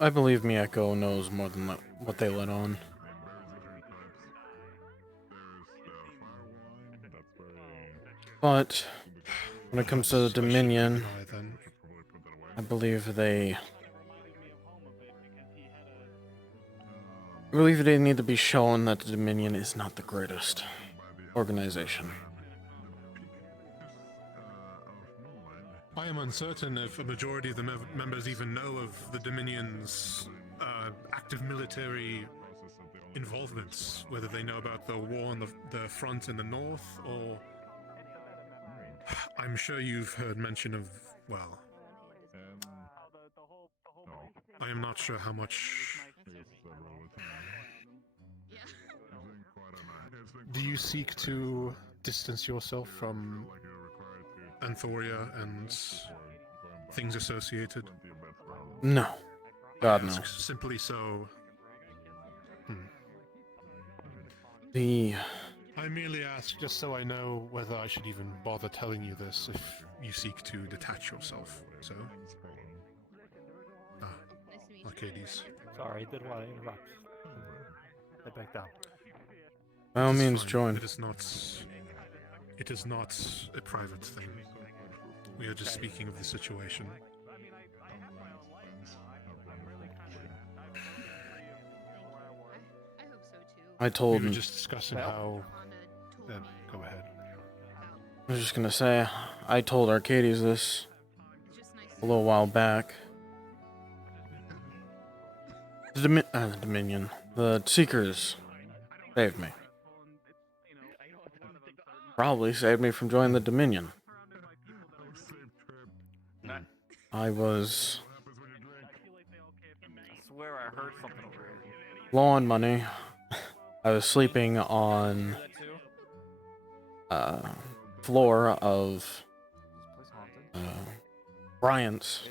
I believe Mieko knows more than what they let on. But when it comes to the Dominion, I believe they need to be shown that the Dominion is not the greatest organization. I am uncertain if a majority of the members even know of the Dominion's active military involvements, whether they know about the war on the front in the north, or... I'm sure you've heard mention of, well... I am not sure how much... Do you seek to distance yourself from Anthoria and things associated? No. God, no. Simply so... I merely ask just so I know whether I should even bother telling you this if you seek to detach yourself, so... Arcades. Sorry, didn't want to interrupt. Head back down. By all means, join. It is not a private thing. We are just speaking of the situation. I told we were him. just discussing how... go ahead. I was just gonna say, I told Arcades this a little while back. The Dominion. The Seekers saved me. Probably saved me from joining the Dominion. I was I swear I heard something over here. low on money. I was sleeping on floor of Bryant's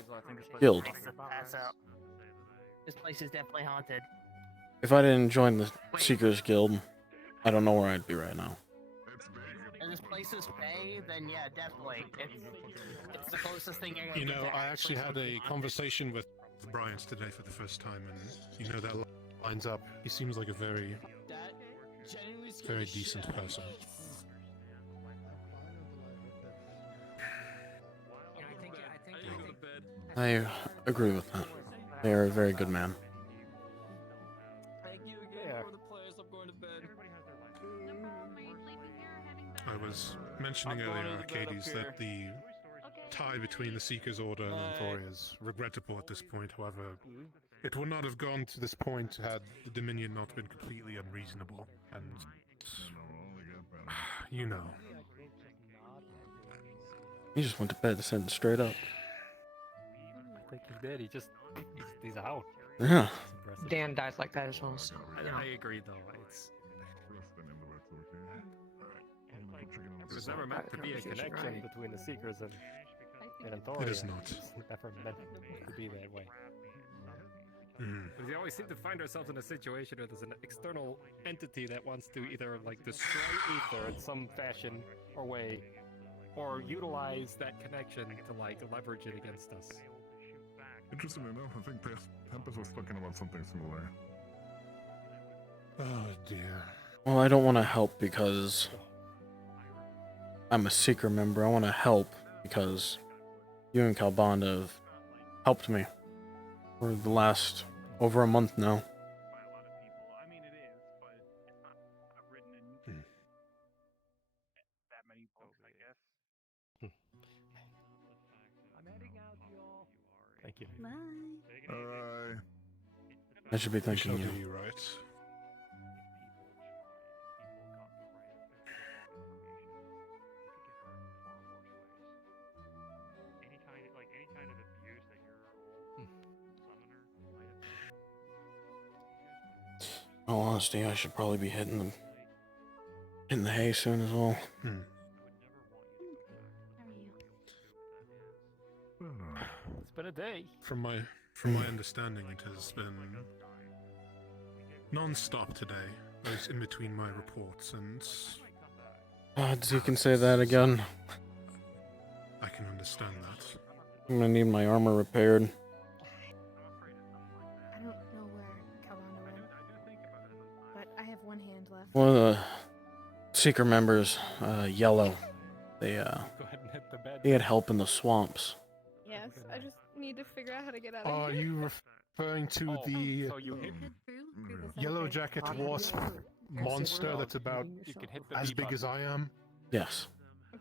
guild. This place is definitely haunted. If I didn't join the Seekers Guild, I don't know where I'd be right now. And this place is Bay, then yeah, definitely. It's the closest thing you're gonna You get know, to I actually had being a haunted. conversation with Bryant today for the first time, and you know that lines up. He seems like a very decent person. I agree with that. They are a very good man. I was mentioning earlier, Arcades, that the tie between the Seekers Order and Anthori is regrettable at this point. However, it would not have gone to this point had the Dominion not been completely unreasonable. And you know. He just went to bed, said it straight up. I think he did. He's out. Yeah. Dan dies like that as well. So, I agree, though. There's never meant to be a connection between the Seekers and Anthori. It is not. It's never meant to be that way. Mm. We always seem to find ourselves in a situation where there's an external entity that wants to either like destroy Aether in some fashion or way, or utilize that connection to like leverage it against us. Interestingly enough, I think Tempest was talking about something similar. Oh dear. Well, I don't want to help because I'm a Seeker member. I want to help because you and Calbond have helped me for the last over a month now. Thank you. I should be thanking We shall you. do right. In all honesty, I should probably be hitting the hay soon as well. It's been a day. From my understanding, it has been non-stop today. I was in between my reports, and Odds you can say that again. I can understand that. I'm gonna need my armor repaired. I don't know where Calvano went, but I have one hand left. One of the Seeker members, Yellow, they Go ahead and hit the bed. had help in the swamps. Yes, I just need to figure out how to get out of Are here. you referring to the So you hit yellow jacket wasp monster that's about You can hit the as B big button. as I am? Yes.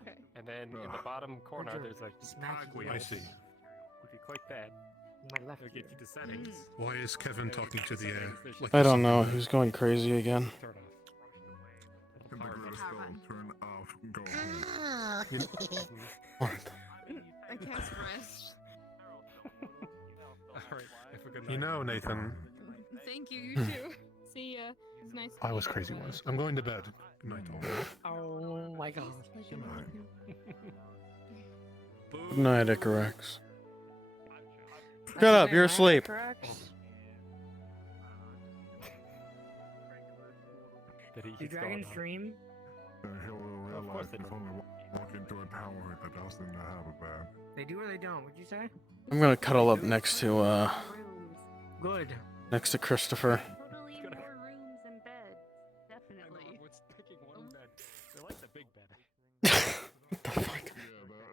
Okay. And then in the bottom corner, there's a I see. If you click that, it'll get you to settings. Why is Kevin talking to the air? Like I he's don't know. something? Who's going crazy again? Turn off. Hit the grid spell, turn off, go I cast rest. Alright, have a good night. You know, Nathan, Thank you, you too. See ya. It's nice to I was meet crazy everyone. once. I'm going to bed. Good night, all. Oh my god. Good night, Icarex. Shut up, you're asleep. Did he Do dragons dream? He'll realize if only walk into a tower that doesn't have a bed. They do or they don't? What'd you say? I'm gonna cuddle up next to Good. next to Christopher. Totally more rooms and beds. Definitely. What's picking one bed? They like the big bed. What the fuck? Yeah,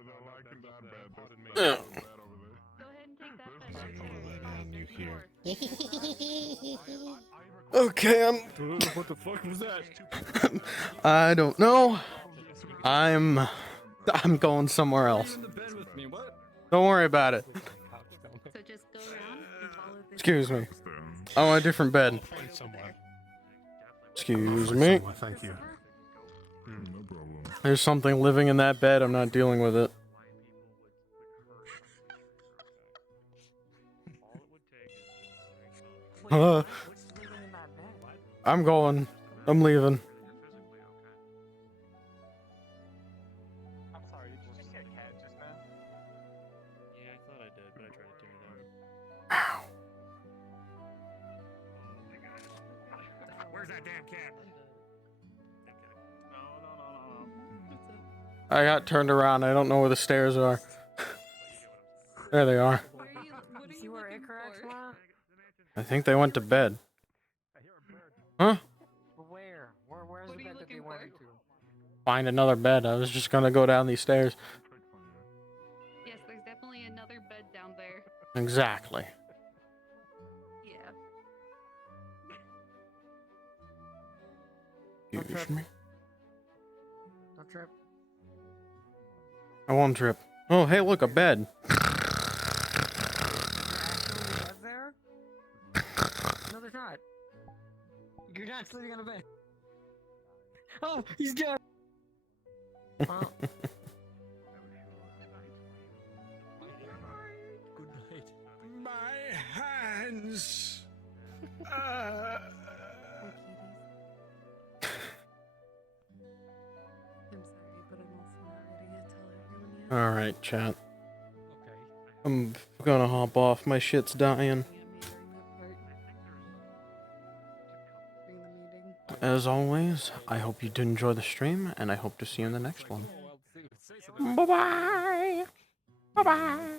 they're liking that bed. Yeah. There's that over there. Go ahead and take that bed. Okay, What the fuck was that? I don't know. I'm going somewhere else. In the bed with me, what? Don't worry about it. So just go around and follow this. Excuse me. Stone. I want a different bed. Find someone. Excuse Find me. someone, thank you. No problem. There's something living in that bed. I'm not dealing with it. I'm going. I'm leaving. I'm sorry, did you just see a cat just now? Yeah, I thought I did, but I tried to turn it on. Where's that damn cat? I got turned around. I don't know where the stairs are. There they are. What are you looking for? I think they went to bed. Huh? Where? Where's the bed that they went into? Find another bed. I was just gonna go down these stairs. Yes, there's definitely another bed down there. Exactly. Yeah. Excuse me. Don't trip. I won't trip. Oh, hey, look, a bed. There? No, there's not. You're not sleeping on a bed. Oh, he's dead. Well, Good night. My hands. I'm sorry, but I'm also not ready to tell everyone yet. Alright, chat. I'm gonna hop off. My shit's dying. As always, I hope you did enjoy the stream, and I hope to see you in the next one. Bye-bye! Bye-bye!